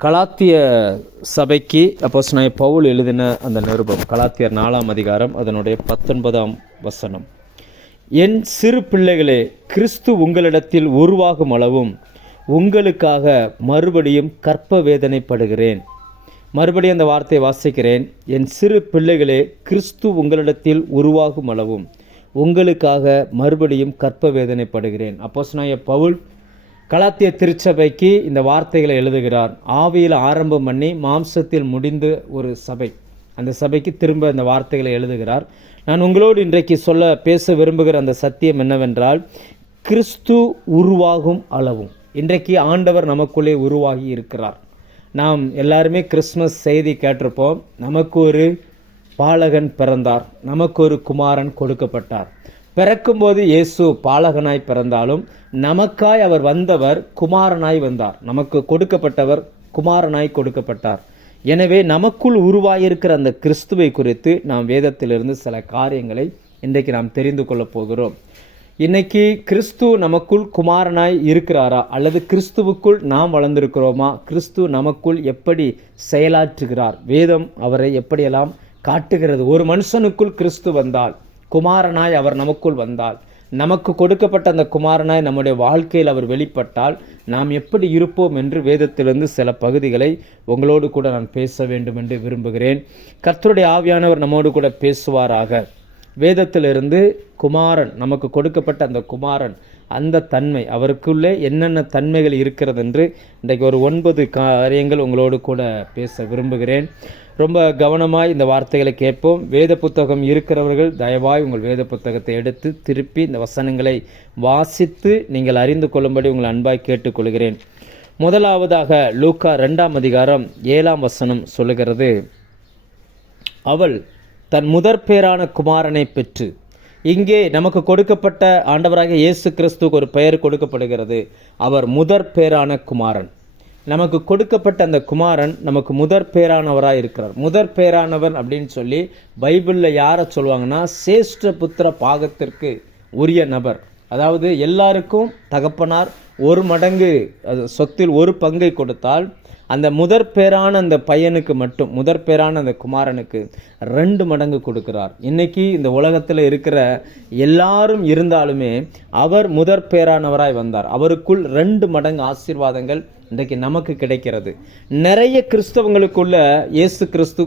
கலாத்திய சபைக்கு அப்போஸ்தலனாகிய பவுல் எழுதின அந்த நிருபம், கலாத்தியர் 4ஆம் அதிகாரம், அதனுடைய 19ஆம் வசனம். என் சிறு பிள்ளைகளே, கிறிஸ்து உங்களிடத்தில் உருவாகும் அளவும் உங்களுக்காக மறுபடியும் கற்ப வேதனைப்படுகிறேன். மறுபடியும் அந்த வார்த்தையை வாசிக்கிறேன். என் சிறு பிள்ளைகளே, கிறிஸ்து உங்களிடத்தில் உருவாகும் அளவும் உங்களுக்காக மறுபடியும் கற்ப வேதனைப்படுகிறேன். அப்போஸ்தலனாகிய பவுல் கலாத்திய திருச்சபைக்கு இந்த வார்த்தைகளை எழுதுகிறார். ஆவியில் ஆரம்பம் பண்ணி மாம்சத்தில் முடிந்த ஒரு சபை, அந்த சபைக்கு திரும்ப அந்த வார்த்தைகளை எழுதுகிறார். நான் உங்களோடு இன்றைக்கு பேச விரும்புகிற அந்த சத்தியம் என்னவென்றால், கிறிஸ்து உருவாகும் அளவும். இன்றைக்கு ஆண்டவர் நமக்குள்ளே உருவாகி இருக்கிறார். நாம் எல்லாருமே கிறிஸ்மஸ் செய்தி கேட்டிருப்போம். நமக்கு ஒரு பாலகன் பிறந்தார், நமக்கு ஒரு குமாரன் கொடுக்கப்பட்டார். பிறக்கும்போது இயேசு பாலகனாய் பிறந்தாலும் நமக்காய் அவர் வந்தவர் குமாரனாய் வந்தார். நமக்கு கொடுக்கப்பட்டவர் குமாரனாய் கொடுக்கப்பட்டார். எனவே நமக்குள் உருவாகியிருக்கிற அந்த கிறிஸ்துவை குறித்து நாம் வேதத்திலிருந்து சில காரியங்களை இன்றைக்கு நாம் தெரிந்து கொள்ளப் போகிறோம். இன்னைக்கு கிறிஸ்து நமக்குள் குமாரனாய் இருக்கிறாரா, அல்லது கிறிஸ்துவுக்குள் நாம் வளர்ந்திருக்கிறோமா? கிறிஸ்து நமக்குள் எப்படி செயலாற்றுகிறார்? வேதம் அவரை எப்படியெல்லாம் காட்டுகிறது? ஒரு மனுஷனுக்குள் கிறிஸ்து வந்தால், குமாரனாய் அவர் நமக்குள் வந்தால், நமக்கு கொடுக்கப்பட்ட அந்த குமாரனாய் நம்முடைய வாழ்க்கையில் அவர் வெளிப்பட்டால் நாம் எப்படி இருப்போம் என்று வேதத்திலிருந்து சில பகுதிகளை உங்களோடு கூட நான் பேச வேண்டும் என்று விரும்புகிறேன். கர்த்தருடைய ஆவியானவர் நம்மோடு கூட பேசுவாராக. வேதத்திலிருந்து குமாரன், நமக்கு கொடுக்கப்பட்ட அந்த குமாரன், அந்த தன்மை, அவருக்குள்ளே என்னென்ன தன்மைகள் இருக்கிறது என்று இன்றைக்கு ஒரு 9 காரியங்கள் உங்களோடு கூட பேச விரும்புகிறேன். ரொம்ப கவனமாய் இந்த வார்த்தைகளை கேட்போம். வேத புத்தகம் இருக்கிறவர்கள் தயவாய் உங்கள் வேத புத்தகத்தை எடுத்து திருப்பி இந்த வசனங்களை வாசித்து நீங்கள் அறிந்து கொள்ளும்படி உங்கள் அன்பாய் கேட்டுக்கொள்கிறேன். முதலாவதாக லூக்கா 2ஆம் அதிகாரம் 7ஆம் வசனம் சொல்லுகிறது, அவள் தன் முதற்பேரான குமாரனை பெற்று. இங்கே நமக்கு கொடுக்கப்பட்ட ஆண்டவராகிய இயேசு கிறிஸ்துவுக்கு ஒரு பெயர் கொடுக்கப்படுகிறது. அவர் முதற்பேரான குமாரன். நமக்கு கொடுக்கப்பட்ட அந்த குமாரன் நமக்கு முதற் பேரானவராக இருக்கிறார். முதற் பேரானவர் அப்படின்னு சொல்லி பைபிளில் யாரை சொல்லுவாங்கன்னா, சேஷ்ட புத்திர பாகத்திற்கு உரிய நபர். அதாவது எல்லாருக்கும் தகப்பனார் ஒரு மடங்கு சொத்தில் ஒரு பங்கை கொடுத்தால், அந்த முதற் பேரான அந்த பையனுக்கு மட்டும், முதற் பேரான அந்த குமாரனுக்கு 2 மடங்கு கொடுக்கிறார். இன்னைக்கு இந்த உலகத்தில் இருக்கிற எல்லாரும் இருந்தாலுமே அவர் முதற் பேரானவராய் வந்தார். அவருக்குள் 2 மடங்கு ஆசீர்வாதங்கள் இன்றைக்கு நமக்கு கிடைக்கிறது. நிறைய கிறிஸ்தவங்களுக்குள்ள இயேசு கிறிஸ்து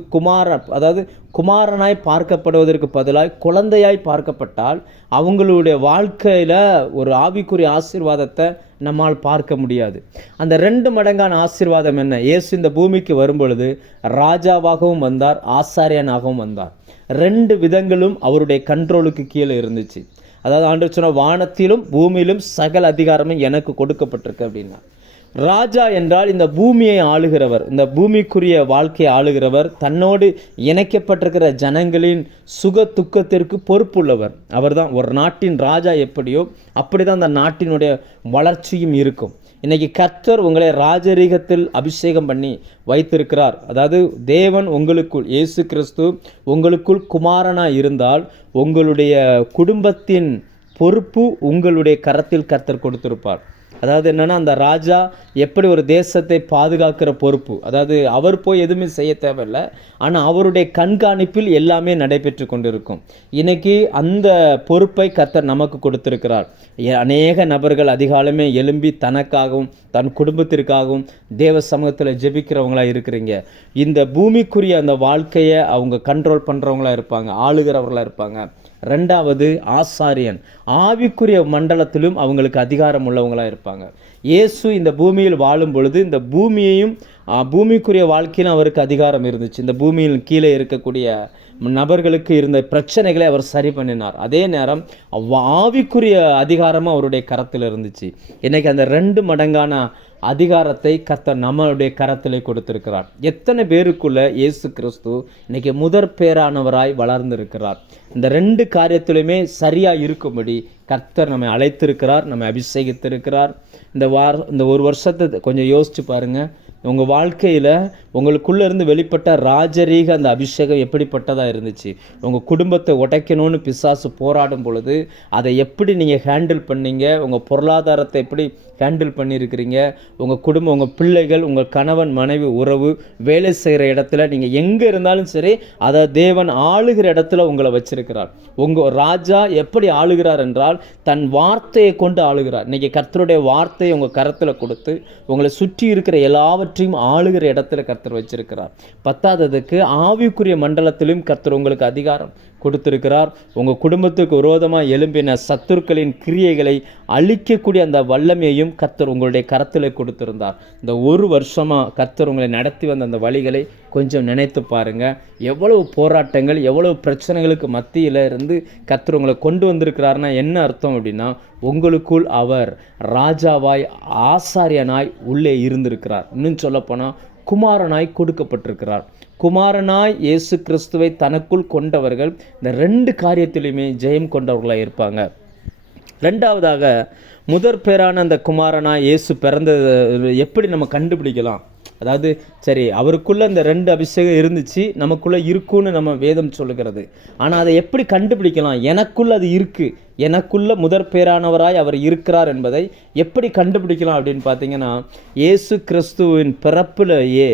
அதாவது குமாரனாய் பார்க்கப்படுவதற்கு பதிலாக குழந்தையாய் பார்க்கப்பட்டால் அவங்களுடைய வாழ்க்கையில் ஒரு ஆவிக்குரிய ஆசீர்வாதத்தை நம்மால் பார்க்க முடியாது. அந்த 2 மடங்கான ஆசீர்வாதம் என்ன? இயேசு இந்த பூமிக்கு வரும்பொழுது ராஜாவாகவும் வந்தார், ஆசாரியனாகவும் வந்தார். 2 விதங்களும் அவருடைய கண்ட்ரோலுக்கு கீழே இருந்துச்சு. அதாவது ஆண்டவர் சொன்ன, வானத்திலும் பூமியிலும் சகல அதிகாரமும் எனக்கு கொடுக்கப்பட்டிருக்கு அப்படின்னா. ராஜா என்றால் இந்த பூமியை ஆளுகிறவர், இந்த பூமிக்குரிய வாழ்க்கையை ஆளுகிறவர், தன்னோடு இணைக்கப்பட்டிருக்கிற ஜனங்களின் சுக துக்கத்திற்கு பொறுப்புள்ளவர். அவர் தான் ஒரு நாட்டின் ராஜா. எப்படியோ அப்படிதான் அந்த நாட்டினுடைய வளர்ச்சியும் இருக்கும். இன்னைக்கு கர்த்தர் உங்களை ராஜரீகத்தில் அபிஷேகம் பண்ணி வைத்திருக்கிறார். அதாவது தேவன் உங்களுக்குள், இயேசு கிறிஸ்து உங்களுக்குள் குமாரனாக இருந்தால் உங்களுடைய குடும்பத்தின் பொறுப்பு உங்களுடைய கரத்தில் கர்த்தர் கொடுத்திருப்பார். அதாவது என்னன்னா, அந்த ராஜா எப்படி ஒரு தேசத்தை பாதுகாக்கிற பொறுப்பு, அதாவது அவர் போய் எதுவுமே செய்ய தேவையில்லை, ஆனால் அவருடைய கண்காணிப்பில் எல்லாமே நடைபெற்று கொண்டிருக்கும். இன்னைக்கு அந்த பொறுப்பை கர்த்தர் நமக்கு கொடுத்திருக்கிறார். அநேக நபர்கள் அதிகாலமே எழும்பி தனக்காகவும் தன் குடும்பத்திற்காகவும் தேவ சமூகத்தில் ஜெபிக்கிறவங்களா இருக்கிறீங்க. இந்த பூமிக்குரிய அந்த வாழ்க்கையை அவங்க கண்ட்ரோல் பண்ணுறவங்களா இருப்பாங்க, ஆளுகிறவர்களாக இருப்பாங்க. 2வது ஆசாரியன், ஆவிக்குரிய மண்டலத்திலும் அவங்களுக்கு அதிகாரம் உள்ளவங்களாக இருப்பாங்க. இயேசு இந்த பூமியில் வாழும் பொழுது இந்த பூமியையும் பூமிக்குரிய வாழ்க்கையிலும் அவருக்கு அதிகாரம் இருந்துச்சு. இந்த பூமியில் கீழே இருக்கக்கூடிய நபர்களுக்கு இருந்த பிரச்சனைகளை அவர் சரி பண்ணினார். அதே நேரம் ஆவிக்குரிய அதிகாரமும் அவருடைய கரத்தில் இருந்துச்சு. இன்னைக்கு அந்த 2 மடங்கான அதிகாரத்தை கர்த்தர் நம்மளுடைய கரத்திலே கொடுத்திருக்கிறார். எத்தனை பேருக்குள்ள இயேசு கிறிஸ்து இன்னைக்கு முதற் பேரானவராய் வளர்ந்திருக்கிறார். இந்த 2 காரியத்திலுமே சரியா இருக்கும்படி கர்த்தர் நம்மை அழைத்திருக்கிறார், நம்மை அபிஷேகித்திருக்கிறார். இந்த ஒரு வருஷத்தை கொஞ்சம் யோசிச்சு பாருங்க. உங்கள் வாழ்க்கையில் உங்களுக்குள்ளே இருந்து வெளிப்பட்ட ராஜரீக அந்த அபிஷேகம் எப்படிப்பட்டதாக இருந்துச்சு? உங்கள் குடும்பத்தை உடைக்கணும்னு பிசாசு போராடும் பொழுது அதை எப்படி நீங்கள் ஹேண்டில் பண்ணீங்க? உங்கள் பொருளாதாரத்தை எப்படி ஹேண்டில் பண்ணியிருக்கிறீங்க? உங்கள் குடும்பம், உங்கள் பிள்ளைகள், உங்கள் கணவன் மனைவி உறவு, வேலை செய்கிற இடத்துல நீங்கள் எங்கே இருந்தாலும் சரி, அதை தேவன் ஆளுகிற இடத்துல உங்களை வச்சிருக்கிறார். உங்கள் ராஜா எப்படி ஆளுகிறார் என்றால் தன் வார்த்தையை கொண்டு ஆளுகிறார். இன்றைக்கி கர்த்தருடைய வார்த்தையை உங்கள் கரத்தில் கொடுத்து உங்களை சுற்றி இருக்கிற எல்லாவற்றையும் ஆளுகிற இடத்துல கர்த்தர் வச்சிருக்கிறார். பத்தாததுக்கு ஆவிக்குரிய மண்டலத்திலும் கர்த்தர் உங்களுக்கு அதிகாரம் கொடுத்திருக்கிறார். உங்கள் குடும்பத்துக்கு விரோதமாக எழும்பின சத்துருக்களின் கிரியைகளை அழிக்கக்கூடிய அந்த வல்லமையையும் கர்த்தர் உங்களுடைய கரத்தில் கொடுத்திருந்தார். இந்த ஒரு வருஷமாக கர்த்தர் உங்களை நடத்தி வந்த அந்த வழிகளை கொஞ்சம் நினைத்து பாருங்கள். எவ்வளவு போராட்டங்கள், எவ்வளவு பிரச்சனைகளுக்கு மத்தியில் இருந்து கர்த்தர் உங்களை கொண்டு வந்திருக்கிறாருன்னா என்ன அர்த்தம் அப்படின்னா, உங்களுக்குள் அவர் ராஜாவாய் ஆசாரியனாய் உள்ளே இருந்திருக்கிறார். இன்னும் சொல்லப்போனால் குமாரனாய் கொடுக்கப்பட்டிருக்கிறார். குமாரனாய் இயேசு கிறிஸ்துவை தனக்குள் கொண்டவர்கள் இந்த 2 காரியத்திலையுமே ஜெயம் கொண்டவர்களாக இருப்பாங்க. ரெண்டாவதாக, முதற் பேரான அந்த குமாரனாய் இயேசு பிறந்தது எப்படி நம்ம கண்டுபிடிக்கலாம்? அதாவது சரி, அவருக்குள்ளே அந்த 2 அபிஷேகம் இருந்துச்சு, நமக்குள்ளே இருக்குன்னு நம்ம வேதம் சொல்லுகிறது. ஆனால் அதை எப்படி கண்டுபிடிக்கலாம்? எனக்குள்ளே அது இருக்குது, எனக்குள்ள முதற் பேரானவராய் அவர் இருக்கிறார் என்பதை எப்படி கண்டுபிடிக்கலாம் அப்படின்னு பார்த்தீங்கன்னா, இயேசு கிறிஸ்துவின் பிறப்பிலேயே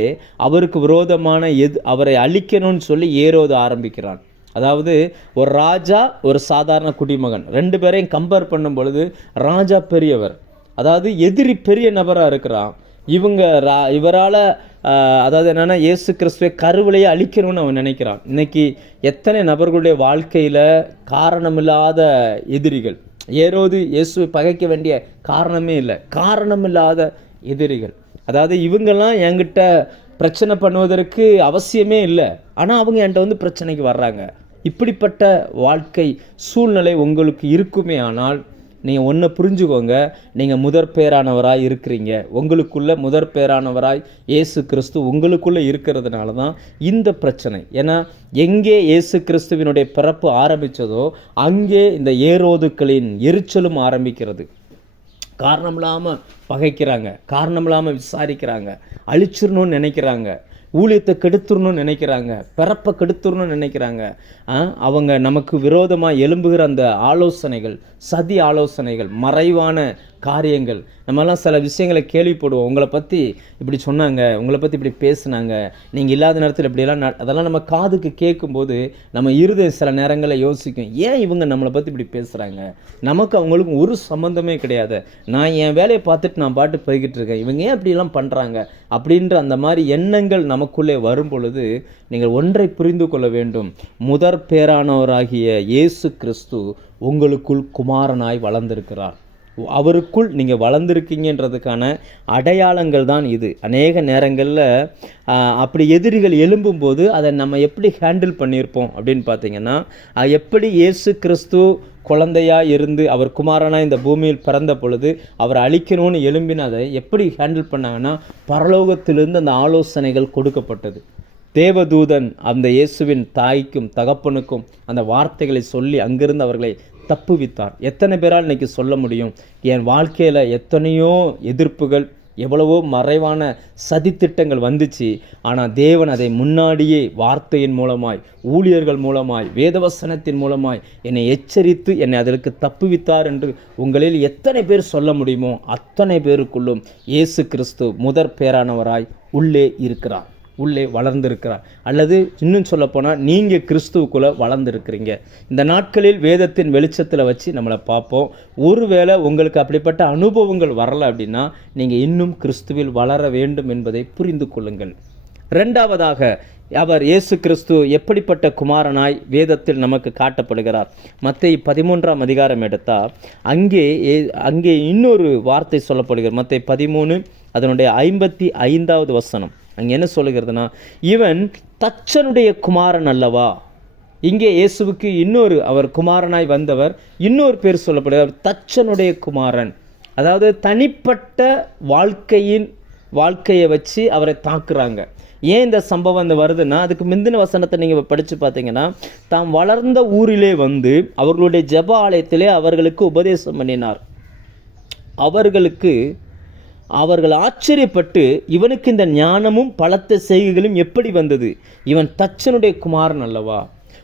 அவருக்கு விரோதமான அவரை அழிக்கணும்னு சொல்லி ஏரோது ஆரம்பிக்கிறான். அதாவது ஒரு ராஜா, ஒரு சாதாரண குடிமகன், 2 பேரையும் கம்பேர் பண்ணும் பொழுது ராஜா பெரியவர், அதாவது எதிரி பெரிய நபராக இருக்கிறான். இவரால் அதாவது என்னென்னா இயேசு கிறிஸ்துவை கருவிலையே அழிக்கணும்னு அவன் நினைக்கிறான். இன்னைக்கு எத்தனை நபர்களுடைய வாழ்க்கையில் காரணமில்லாத எதிரிகள். ஏரோது இயேசுவை பகைக்க வேண்டிய காரணமே இல்லை, காரணமில்லாத எதிரிகள். அதாவது இவங்கெல்லாம் என்கிட்ட பிரச்சனை பண்ணுவதற்கு அவசியமே இல்லை, ஆனால் அவங்க என்கிட்ட வந்து பிரச்சனைக்கு வர்றாங்க. இப்படிப்பட்ட வாழ்க்கை சூழ்நிலை உங்களுக்கு இருக்குமே ஆனால் நீங்கள் ஒன்று புரிஞ்சுக்கோங்க, நீங்கள் முதற் பேரானவராய் இருக்கிறீங்க. உங்களுக்குள்ள முதற் பேரானவராய் இயேசு கிறிஸ்து உங்களுக்குள்ளே இருக்கிறதுனால தான் இந்த பிரச்சனை. ஏன்னா எங்கே இயேசு கிறிஸ்துவினுடைய பிறப்பு ஆரம்பித்ததோ அங்கே இந்த ஏரோதுக்களின் எரிச்சலும் ஆரம்பிக்கிறது. காரணம் இல்லாமல் பகைக்கிறாங்க, காரணம் இல்லாமல் விசாரிக்கிறாங்க, அழிச்சிடணும்னு நினைக்கிறாங்க, ஊழியத்தை கெடுத்துடணும்னு நினைக்கிறாங்க, பிறப்பை கெடுத்துடணும்னு நினைக்கிறாங்க. அவங்க நமக்கு விரோதமாக எழும்புகிற அந்த ஆலோசனைகள், சதி ஆலோசனைகள், மறைவான காரியங்கள், நம்மலாம் சில விஷயங்களை கேள்விப்படுவோம். உங்களை பற்றி இப்படி சொன்னாங்க, உங்களை பற்றி இப்படி பேசுனாங்க, நீங்கள் இல்லாத நேரத்தில் இப்படியெல்லாம் அதெல்லாம் நம்ம காதுக்கு கேட்கும்போது நம்ம இருதயம் சில நேரங்களில் யோசிக்கும், ஏன் இவங்க நம்மளை பற்றி இப்படி பேசுகிறாங்க? நமக்கு அவங்களுக்கு ஒரு சம்மந்தமே கிடையாது. நான் என் வேலையை பார்த்துட்டு நான் பாட்டு போய்கிட்டு இருக்கேன், இவங்க ஏன் இப்படிலாம் பண்ணுறாங்க அப்படின்ற அந்த மாதிரி எண்ணங்கள் நமக்குள்ளே வரும் பொழுது நீங்கள் ஒன்றை புரிந்து கொள்ள வேண்டும். முதற் பேரானவராகிய இயேசு கிறிஸ்து உங்களுக்குள் குமாரனாய் வளர்ந்திருக்கிறார். அவருக்குள் நீங்கள் வளர்ந்துருக்கீங்கன்றதுக்கான அடையாளங்கள் தான் இது. அநேக நேரங்களில் அப்படி எதிரிகள் எழும்பும்போது அதை நம்ம எப்படி ஹேண்டில் பண்ணியிருப்போம் அப்படின்னு பார்த்தீங்கன்னா, எப்படி இயேசு கிறிஸ்து குழந்தையாக இருந்து அவர் குமாரனாக இந்த பூமியில் பிறந்த பொழுது அவர் அழிக்கணும்னு எழும்பினதை எப்படி ஹேண்டில் பண்ணாங்கன்னா, பரலோகத்திலிருந்து அந்த ஆலோசனைகள் கொடுக்கப்பட்டது. தேவதூதன் அந்த இயேசுவின் தாய்க்கும் தகப்பனுக்கும் அந்த வார்த்தைகளை சொல்லி அங்கிருந்து அவர்களை தப்புவித்தார். எத்தனை பேரால் இன்றைக்கி சொல்ல முடியும், என் வாழ்க்கையில் எத்தனையோ எதிர்ப்புகள், எவ்வளவோ மறைவான சதித்திட்டங்கள் வந்துச்சு, ஆனால் தேவன் அதை முன்னாடியே வார்த்தையின் மூலமாய், ஊழியர்கள் மூலமாய், வேதவசனத்தின் மூலமாய் என்னை எச்சரித்து என்னை அதற்கு தப்புவித்தார் என்று உங்களில் எத்தனை பேர் சொல்ல முடியுமோ அத்தனை பேருக்குள்ளும் இயேசு கிறிஸ்து முதற் பேரானவராய் உள்ளே இருக்கிறார், உள்ளே வளர்ந்திருக்கிறார். அல்லது இன்னும் சொல்லப்போனால் நீங்கள் கிறிஸ்துவுக்குள்ளே வளர்ந்துருக்கிறீங்க. இந்த நாட்களில் வேதத்தின் வெளிச்சத்தில் வச்சு நம்மளை பார்ப்போம். ஒருவேளை உங்களுக்கு அப்படிப்பட்ட அனுபவங்கள் வரலை அப்படின்னா நீங்கள் இன்னும் கிறிஸ்துவில் வளர வேண்டும் என்பதை புரிந்து கொள்ளுங்கள். ரெண்டாவதாக, அவர் இயேசு கிறிஸ்து எப்படிப்பட்ட குமாரனாய் வேதத்தில் நமக்கு காட்டப்படுகிறார். மத்தேயு 13ஆம் அதிகாரம் எடுத்தால் அங்கே இன்னொரு வார்த்தை சொல்லப்படுகிறது. மத்தேயு 13 அதனுடைய 55வது வசனம். அங்கே என்ன சொல்லுகிறதுனா, இவன் தச்சனுடைய குமாரன் அல்லவா. இங்கே இயேசுவுக்கு அவர் குமாரனாய் வந்தவர் இன்னொரு பேர் சொல்லப்படுகிறார், தச்சனுடைய குமாரன். அதாவது தனிப்பட்ட வாழ்க்கையை வச்சு அவரை தாக்குறாங்க. ஏன் இந்த சம்பவம் வருதுன்னா, அதுக்கு முந்தின வசனத்தை நீங்கள் படித்து பார்த்தீங்கன்னா, தாம் வளர்ந்த ஊரிலே வந்து அவர்களுடைய ஜெப ஆலயத்திலே அவர்களுக்கு உபதேசம் பண்ணினார். அவர்களுக்கு அவர்கள் ஆச்சரியப்பட்டு, இவனுக்கு இந்த ஞானமும் பலத்த செய்கைகளும் எப்படி வந்தது? இவன் தச்சனுடைய குமாரன் அல்லவா?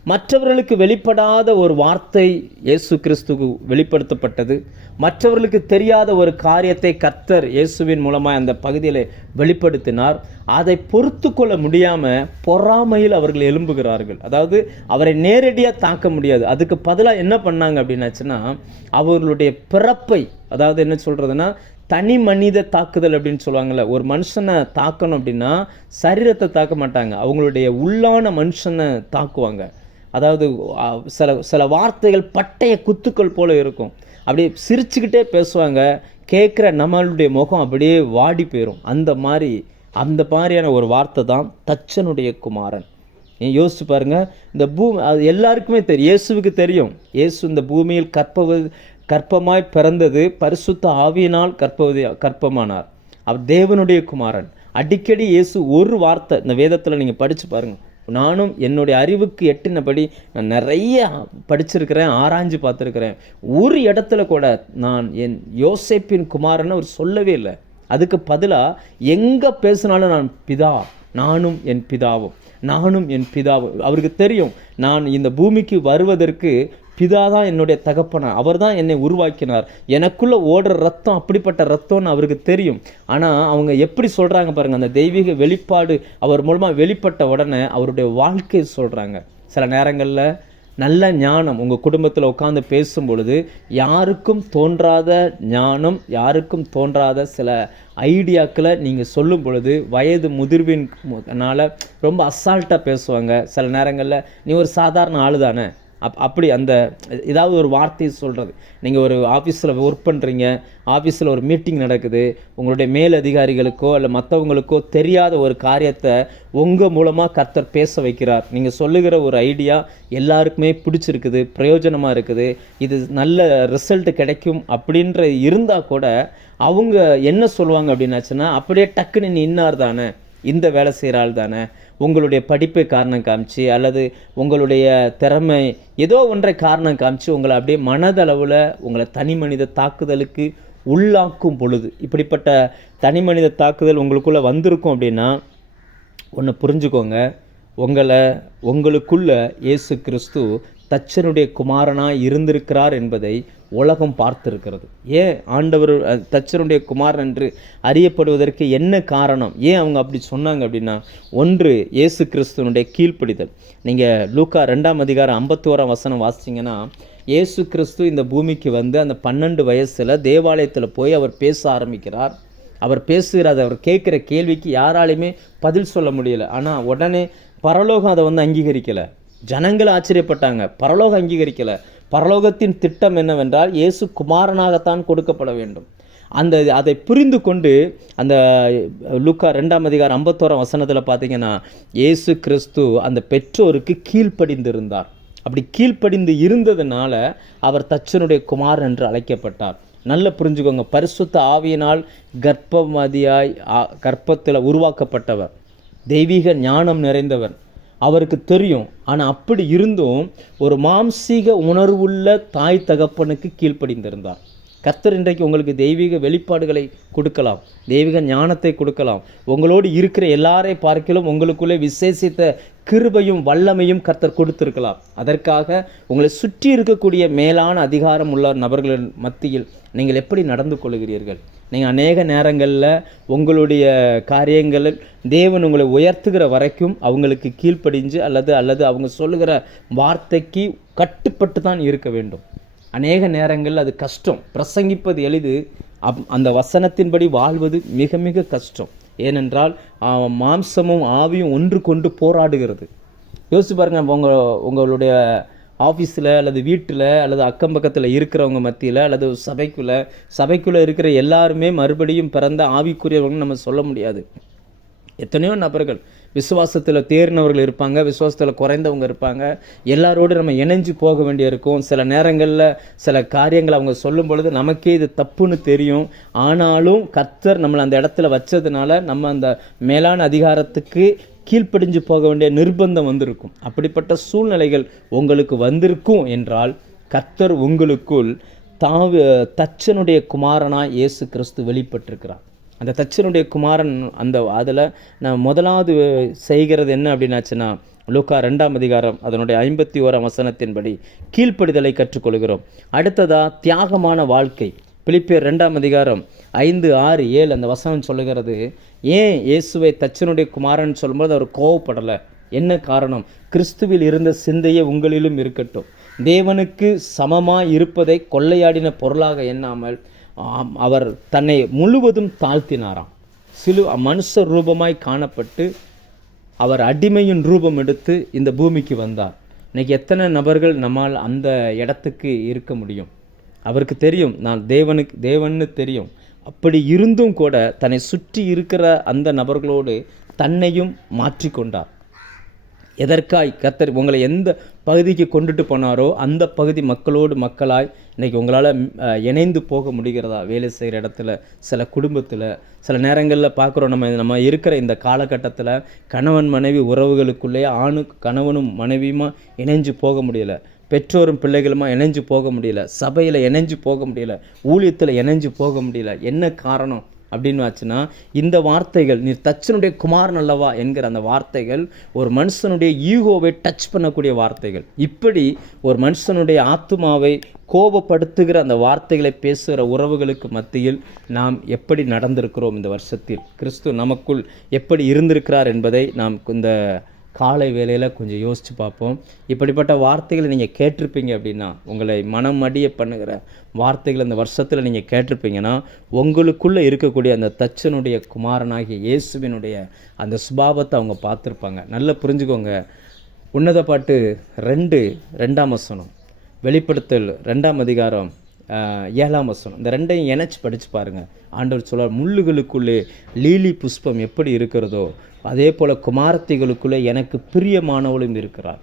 மற்றவர்களுக்கு வெளிப்படாத ஒரு வார்த்தை இயேசு கிறிஸ்துக்கு வெளிப்படுத்தப்பட்டது. மற்றவர்களுக்கு தெரியாத ஒரு காரியத்தை கர்த்தர் இயேசுவின் மூலமாக அந்த பகுதியில் வெளிப்படுத்தினார். அதை பொறுத்து கொள்ள முடியாமல் பொறாமையில் அவர்கள் எழும்புகிறார்கள். அதாவது அவரை நேரடியாக தாக்க முடியாது. அதுக்கு பதிலாக என்ன பண்ணாங்க அப்படின்னாச்சுன்னா, அவர்களுடைய பிறப்பை, அதாவது என்ன சொல்கிறதுனா, தனி மனித தாக்குதல் அப்படின்னு சொல்லுவாங்கள்ல. ஒரு மனுஷனை தாக்கணும் அப்படின்னா சரீரத்தை தாக்க மாட்டாங்க, அவங்களுடைய உள்ளான மனுஷனை தாக்குவாங்க. அதாவது சில வார்த்தைகள் பட்டைய குத்துக்கள் போல இருக்கும். அப்படியே சிரிச்சுக்கிட்டே பேசுவாங்க. கேட்குற நம்மளுடைய முகம் அப்படியே வாடி போயிடும். அந்த மாதிரியான ஒரு வார்த்தை தான் தச்சனுடைய குமாரன். யோசிச்சு பாருங்க. இந்த பூமி, அது எல்லாருக்குமே தெரியும், இயேசுவுக்கு தெரியும். இயேசு இந்த பூமியில் கற்பமாய் பிறந்தது, பரிசுத்த ஆவியினால் கற்பமானார். அவர் தேவனுடைய குமாரன். அடிக்கடி இயேசு ஒரு வார்த்தை இந்த வேதத்தில் நீங்கள் படித்து பாருங்கள். நானும் என்னுடைய அறிவுக்கு எட்டினபடி நான் நிறைய படிச்சிருக்கிறேன், ஆராய்ஞ்சு பார்த்துருக்கிறேன். ஒரு இடத்துல கூட நான் என் யோசேப்பின் குமாரன்னு அவர் சொல்லவே இல்லை. அதுக்கு பதிலாக எங்கே பேசினாலும் நான் பிதா, நானும் என் பிதாவும், நானும் என் பிதாவும். அவருக்கு தெரியும், நான் இந்த பூமிக்கு வருவதற்கு பிதா தான் என்னுடைய தகப்பனார், அவர் தான் என்னை உருவாக்கினார், எனக்குள்ளே ஓடுற ரத்தம் அப்படிப்பட்ட ரத்தம்னு அவருக்கு தெரியும். ஆனால் அவங்க எப்படி சொல்கிறாங்க பாருங்கள், அந்த தெய்வீக வெளிப்பாடு அவர் மூலமாக வெளிப்பட்ட உடனே அவருடைய வாழ்க்கையை சொல்கிறாங்க. சில நேரங்களில் நல்ல ஞானம் உங்கள் குடும்பத்தில் உட்காந்து பேசும் பொழுது யாருக்கும் தோன்றாத ஞானம், யாருக்கும் தோன்றாத சில ஐடியாக்களை நீங்கள் சொல்லும் பொழுது வயது முதிர்வினால் ரொம்ப அசால்ட்டாக பேசுவாங்க. சில நேரங்களில் நீ ஒரு சாதாரண ஆளு தானே, அப்படி அந்த ஏதாவது ஒரு வார்த்தையை சொல்கிறது. நீங்கள் ஒரு ஆஃபீஸில் ஒர்க் பண்ணுறீங்க, ஆஃபீஸில் ஒரு மீட்டிங் நடக்குது, உங்களுடைய மேல் அதிகாரிகளுக்கோ இல்லை மற்றவங்களுக்கோ தெரியாத ஒரு காரியத்தை உங்கள் மூலமாக கர்த்தர் பேச வைக்கிறார். நீங்கள் சொல்லுகிற ஒரு ஐடியா எல்லாருக்குமே பிடிச்சிருக்குது, பிரயோஜனமாக இருக்குது, இது நல்ல ரிசல்ட் கிடைக்கும் அப்படின்ற இருந்தால் கூட அவங்க என்ன சொல்லுவாங்க அப்படின்னாச்சுன்னா, அப்படியே டக்குன்னு நீ இன்னார் தானே, இந்த வேலை செய்கிற ஆள் தானே, உங்களுடைய படிப்பை காரணம் காமிச்சு அல்லது உங்களுடைய திறமை ஏதோ ஒன்றை காரணம் காமிச்சு உங்களை அப்படியே மனதளவில் உங்களை தனி மனித தாக்குதலுக்கு உள்ளாக்கும் பொழுது, இப்படிப்பட்ட தனி மனித தாக்குதல் உங்களுக்குள்ளே வந்திருக்கும் அப்படின்னா ஒன்று புரிஞ்சுக்கோங்க, உங்களுக்குள்ள இயேசு கிறிஸ்து தச்சனுடைய குமாரனாக இருந்திருக்கிறார் என்பதை உலகம் பார்த்திருக்கிறது. ஏன் ஆண்டவர் தச்சனுடைய குமாரன் என்று அறியப்படுவதற்கு என்ன காரணம், ஏன் அவங்க அப்படி சொன்னாங்க அப்படின்னா, ஒன்று இயேசு கிறிஸ்துவனுடைய கீழ்ப்படிதல். நீங்கள் லூக்கா 2ஆம் அதிகாரம் 51ஆம் வசனம் வாசிச்சிங்கன்னா, இயேசு கிறிஸ்து இந்த பூமிக்கு வந்து அந்த 12 வயசில் தேவாலயத்தில் போய் அவர் பேச ஆரம்பிக்கிறார். அவர் பேசுகிறார், அவர் கேட்குற கேள்விக்கு யாராலையுமே பதில் சொல்ல முடியலை. ஆனால் உடனே பரலோகம் அதை வந்து அங்கீகரிக்கலை. ஜனங்கள் ஆச்சரியப்பட்டாங்க, பரலோகம் அங்கீகரிக்கலை. பரலோகத்தின் திட்டம் என்னவென்றால் இயேசு குமாரனாகத்தான் கொடுக்கப்பட வேண்டும். அதை புரிந்து கொண்டு அந்த லூக்கா 2ஆம் அதிகாரம் 51ஆம் வசனத்தில் பார்த்தீங்கன்னா, இயேசு கிறிஸ்து அந்த பெற்றோருக்கு கீழ்ப்படிந்திருந்தார். அப்படி கீழ்ப்படிந்து இருந்ததுனால அவர் தச்சனுடைய குமாரன் என்று அழைக்கப்பட்டார். நல்ல புரிஞ்சுக்கோங்க, பரிசுத்த ஆவியினால் கர்ப்பத்தில் உருவாக்கப்பட்டவர், தெய்வீக ஞானம் நிறைந்தவர், அவருக்கு தெரியும். ஆனால் அப்படி இருந்தும் ஒரு மாம்சீக உணர்வுள்ள தாய் தகப்பனுக்கு கீழ்ப்படிந்திருந்தார். கர்த்தர் இன்றைக்கு உங்களுக்கு தெய்வீக வெளிப்பாடுகளை கொடுக்கலாம், தெய்வீக ஞானத்தை கொடுக்கலாம். உங்களோடு இருக்கிற எல்லாரை பார்க்கிலும் உங்களுக்குள்ளே விசேஷித்த கிருபையும் வல்லமையும் கர்த்தர் கொடுத்திருக்கலாம். அதற்காக உங்களை சுற்றி இருக்கக்கூடிய மேலான அதிகாரம் உள்ள நபர்களின் மத்தியில் நீங்கள் எப்படி நடந்து கொள்கிறீர்கள்? நீங்கள் அநேக நேரங்களில் உங்களுடைய காரியங்களில் தேவன் உங்களை உயர்த்துகிற வரைக்கும் அவங்களுக்கு கீழ்ப்படிஞ்சு அல்லது அவங்க சொல்லுகிற வார்த்தைக்கு கட்டுப்பட்டு தான் இருக்க வேண்டும். அநேக நேரங்களில் அது கஷ்டம். பிரசங்கிப்பது எளிது, அந்த வசனத்தின்படி வாழ்வது மிக மிக கஷ்டம். ஏனென்றால் மாம்சமும் ஆவியும் ஒன்று கொண்டு போராடுகிறது. யோசிச்சு பாருங்கள், உங்களுடைய ஆஃபீஸில் அல்லது வீட்டில் அல்லது அக்கம் பக்கத்தில் இருக்கிறவங்க மத்தியில் அல்லது சபைக்குள்ளே இருக்கிற எல்லாருமே மறுபடியும் பிறந்த ஆவிக்குரியவங்கன்னு நம்ம சொல்ல முடியாது. எத்தனையோ நபர்கள் விசுவாசத்தில் தேறினவர்கள் இருப்பாங்க, விசுவாசத்தில் குறைந்தவங்க இருப்பாங்க. எல்லாரோடு நம்ம இணைஞ்சு போக வேண்டிய இருக்கும். சில நேரங்களில் சில காரியங்கள் அவங்க சொல்லும் பொழுது நமக்கே இது தப்புன்னு தெரியும். ஆனாலும் கர்த்தர் நம்மளை அந்த இடத்துல வச்சதுனால நம்ம அந்த மேலான அதிகாரத்துக்கு கீழ்ப்படிஞ்சு போக வேண்டிய நிர்பந்தம் வந்திருக்கும். அப்படிப்பட்ட சூழ்நிலைகள் உங்களுக்கு வந்திருக்கும் என்றால் கர்த்தர் உங்களுக்குள் தச்சனுடைய குமாரனாய் இயேசு கிறிஸ்து வெளிப்பட்டிருக்கிறார். அந்த தச்சனுடைய குமாரன் அதில் நான் முதலாவது செய்கிறது என்ன அப்படின்னாச்சுன்னா, லூக்கா 2ஆம் அதிகாரம் அதனுடைய 51ஆம் வசனத்தின்படி கீழ்ப்படிதலை கற்றுக்கொள்கிறோம். அடுத்ததாக தியாகமான வாழ்க்கை. பிலிப்பியர் 2ஆம் அதிகாரம் 5, 6, 7 அந்த வசனம் சொல்லுகிறது, ஏன் இயேசுவை தச்சனுடைய குமாரன் சொல்லும்போது அவர் கோவப்படலை? என்ன காரணம்? கிறிஸ்துவில் இருந்த சிந்தையே உங்களிலும் இருக்கட்டும். தேவனுக்கு சமமாய் இருப்பதை கொள்ளையாடின பொருளாக எண்ணாமல் அவர் தன்னை முழுவதும் தாழ்த்தினாராம். மனுஷ ரூபமாய் காணப்பட்டு அவர் அடிமையின் ரூபம் எடுத்து இந்த பூமிக்கு வந்தார். இன்னைக்கு எத்தனை நபர்கள் நம்மால் அந்த இடத்துக்கு இருக்க முடியும்? அவருக்கு தெரியும் நான் தேவன்னு தெரியும். அப்படி இருந்தும் கூட தன்னை சுற்றி இருக்கிற அந்த நபர்களோடு தன்னையும் மாற்றிக்கொண்டார். எதற்காய் கர்த்தர் உங்களை எந்த பகுதிக்கு கொண்டுட்டு போனாரோ அந்த பகுதி மக்களோடு மக்களாய் இன்றைக்கி உங்களால் இணைந்து போக முடிகிறதா? வேலை செய்கிற இடத்துல, சில குடும்பத்தில், சில நேரங்களில் பார்க்குறோம், நம்ம இருக்கிற இந்த காலகட்டத்தில் கணவன் மனைவி உறவுகளுக்குள்ளே கணவனும் மனைவியுமா இணைஞ்சு போக முடியலை, பெற்றோரும் பிள்ளைகளுமா இணைஞ்சு போக முடியல, சபையில் இணைஞ்சு போக முடியல, ஊழியத்தில் இணைஞ்சு போக முடியல. என்ன காரணம் அப்படின்னு ஆச்சுன்னா, இந்த வார்த்தைகள், நீ தச்சனுடைய குமாரன் அல்லவா என்கிற அந்த வார்த்தைகள் ஒரு மனுஷனுடைய ஈகோவை டச் பண்ணக்கூடிய வார்த்தைகள். இப்படி ஒரு மனுஷனுடைய ஆத்துமாவை கோபப்படுத்துகிற அந்த வார்த்தைகளை பேசுகிற உறவுகளுக்கு மத்தியில் நாம் எப்படி நடந்திருக்கிறோம்? இந்த வருஷத்தில் கிறிஸ்து நமக்குள் எப்படி இருந்திருக்கிறார் என்பதை நாம் இந்த காலை வேளையில் கொஞ்சம் யோசித்து பார்ப்போம். இப்படிப்பட்ட வார்த்தைகளை நீங்கள் கேட்டிருப்பீங்க அப்படின்னா, உங்களை மனம் அடிய பண்ணுகிற வார்த்தைகள் இந்த வருஷத்தில் நீங்கள் கேட்டிருப்பீங்கன்னா, உங்களுக்குள்ளே இருக்கக்கூடிய அந்த தச்சனுடைய குமாரனாகிய இயேசுவினுடைய அந்த சுபாவத்தை அவங்க பார்த்துருப்பாங்க. நல்லா புரிஞ்சுக்கோங்க. உன்னத பாட்டு 2ஆம் வசனம், வெளிப்படுத்தல் 2ஆம் அதிகாரம் 7ஆம் வசனம், இந்த ரெண்டையும் இணைச்சி படித்து பாருங்கள். ஆண்டவர் சொல்வார், முள்ளுகளுக்குள்ளே லீலி புஷ்பம் எப்படி இருக்கிறதோ அதே போல் குமாரத்திகளுக்குள்ளே எனக்கு பிரியமானவளும் இருக்கிறார்.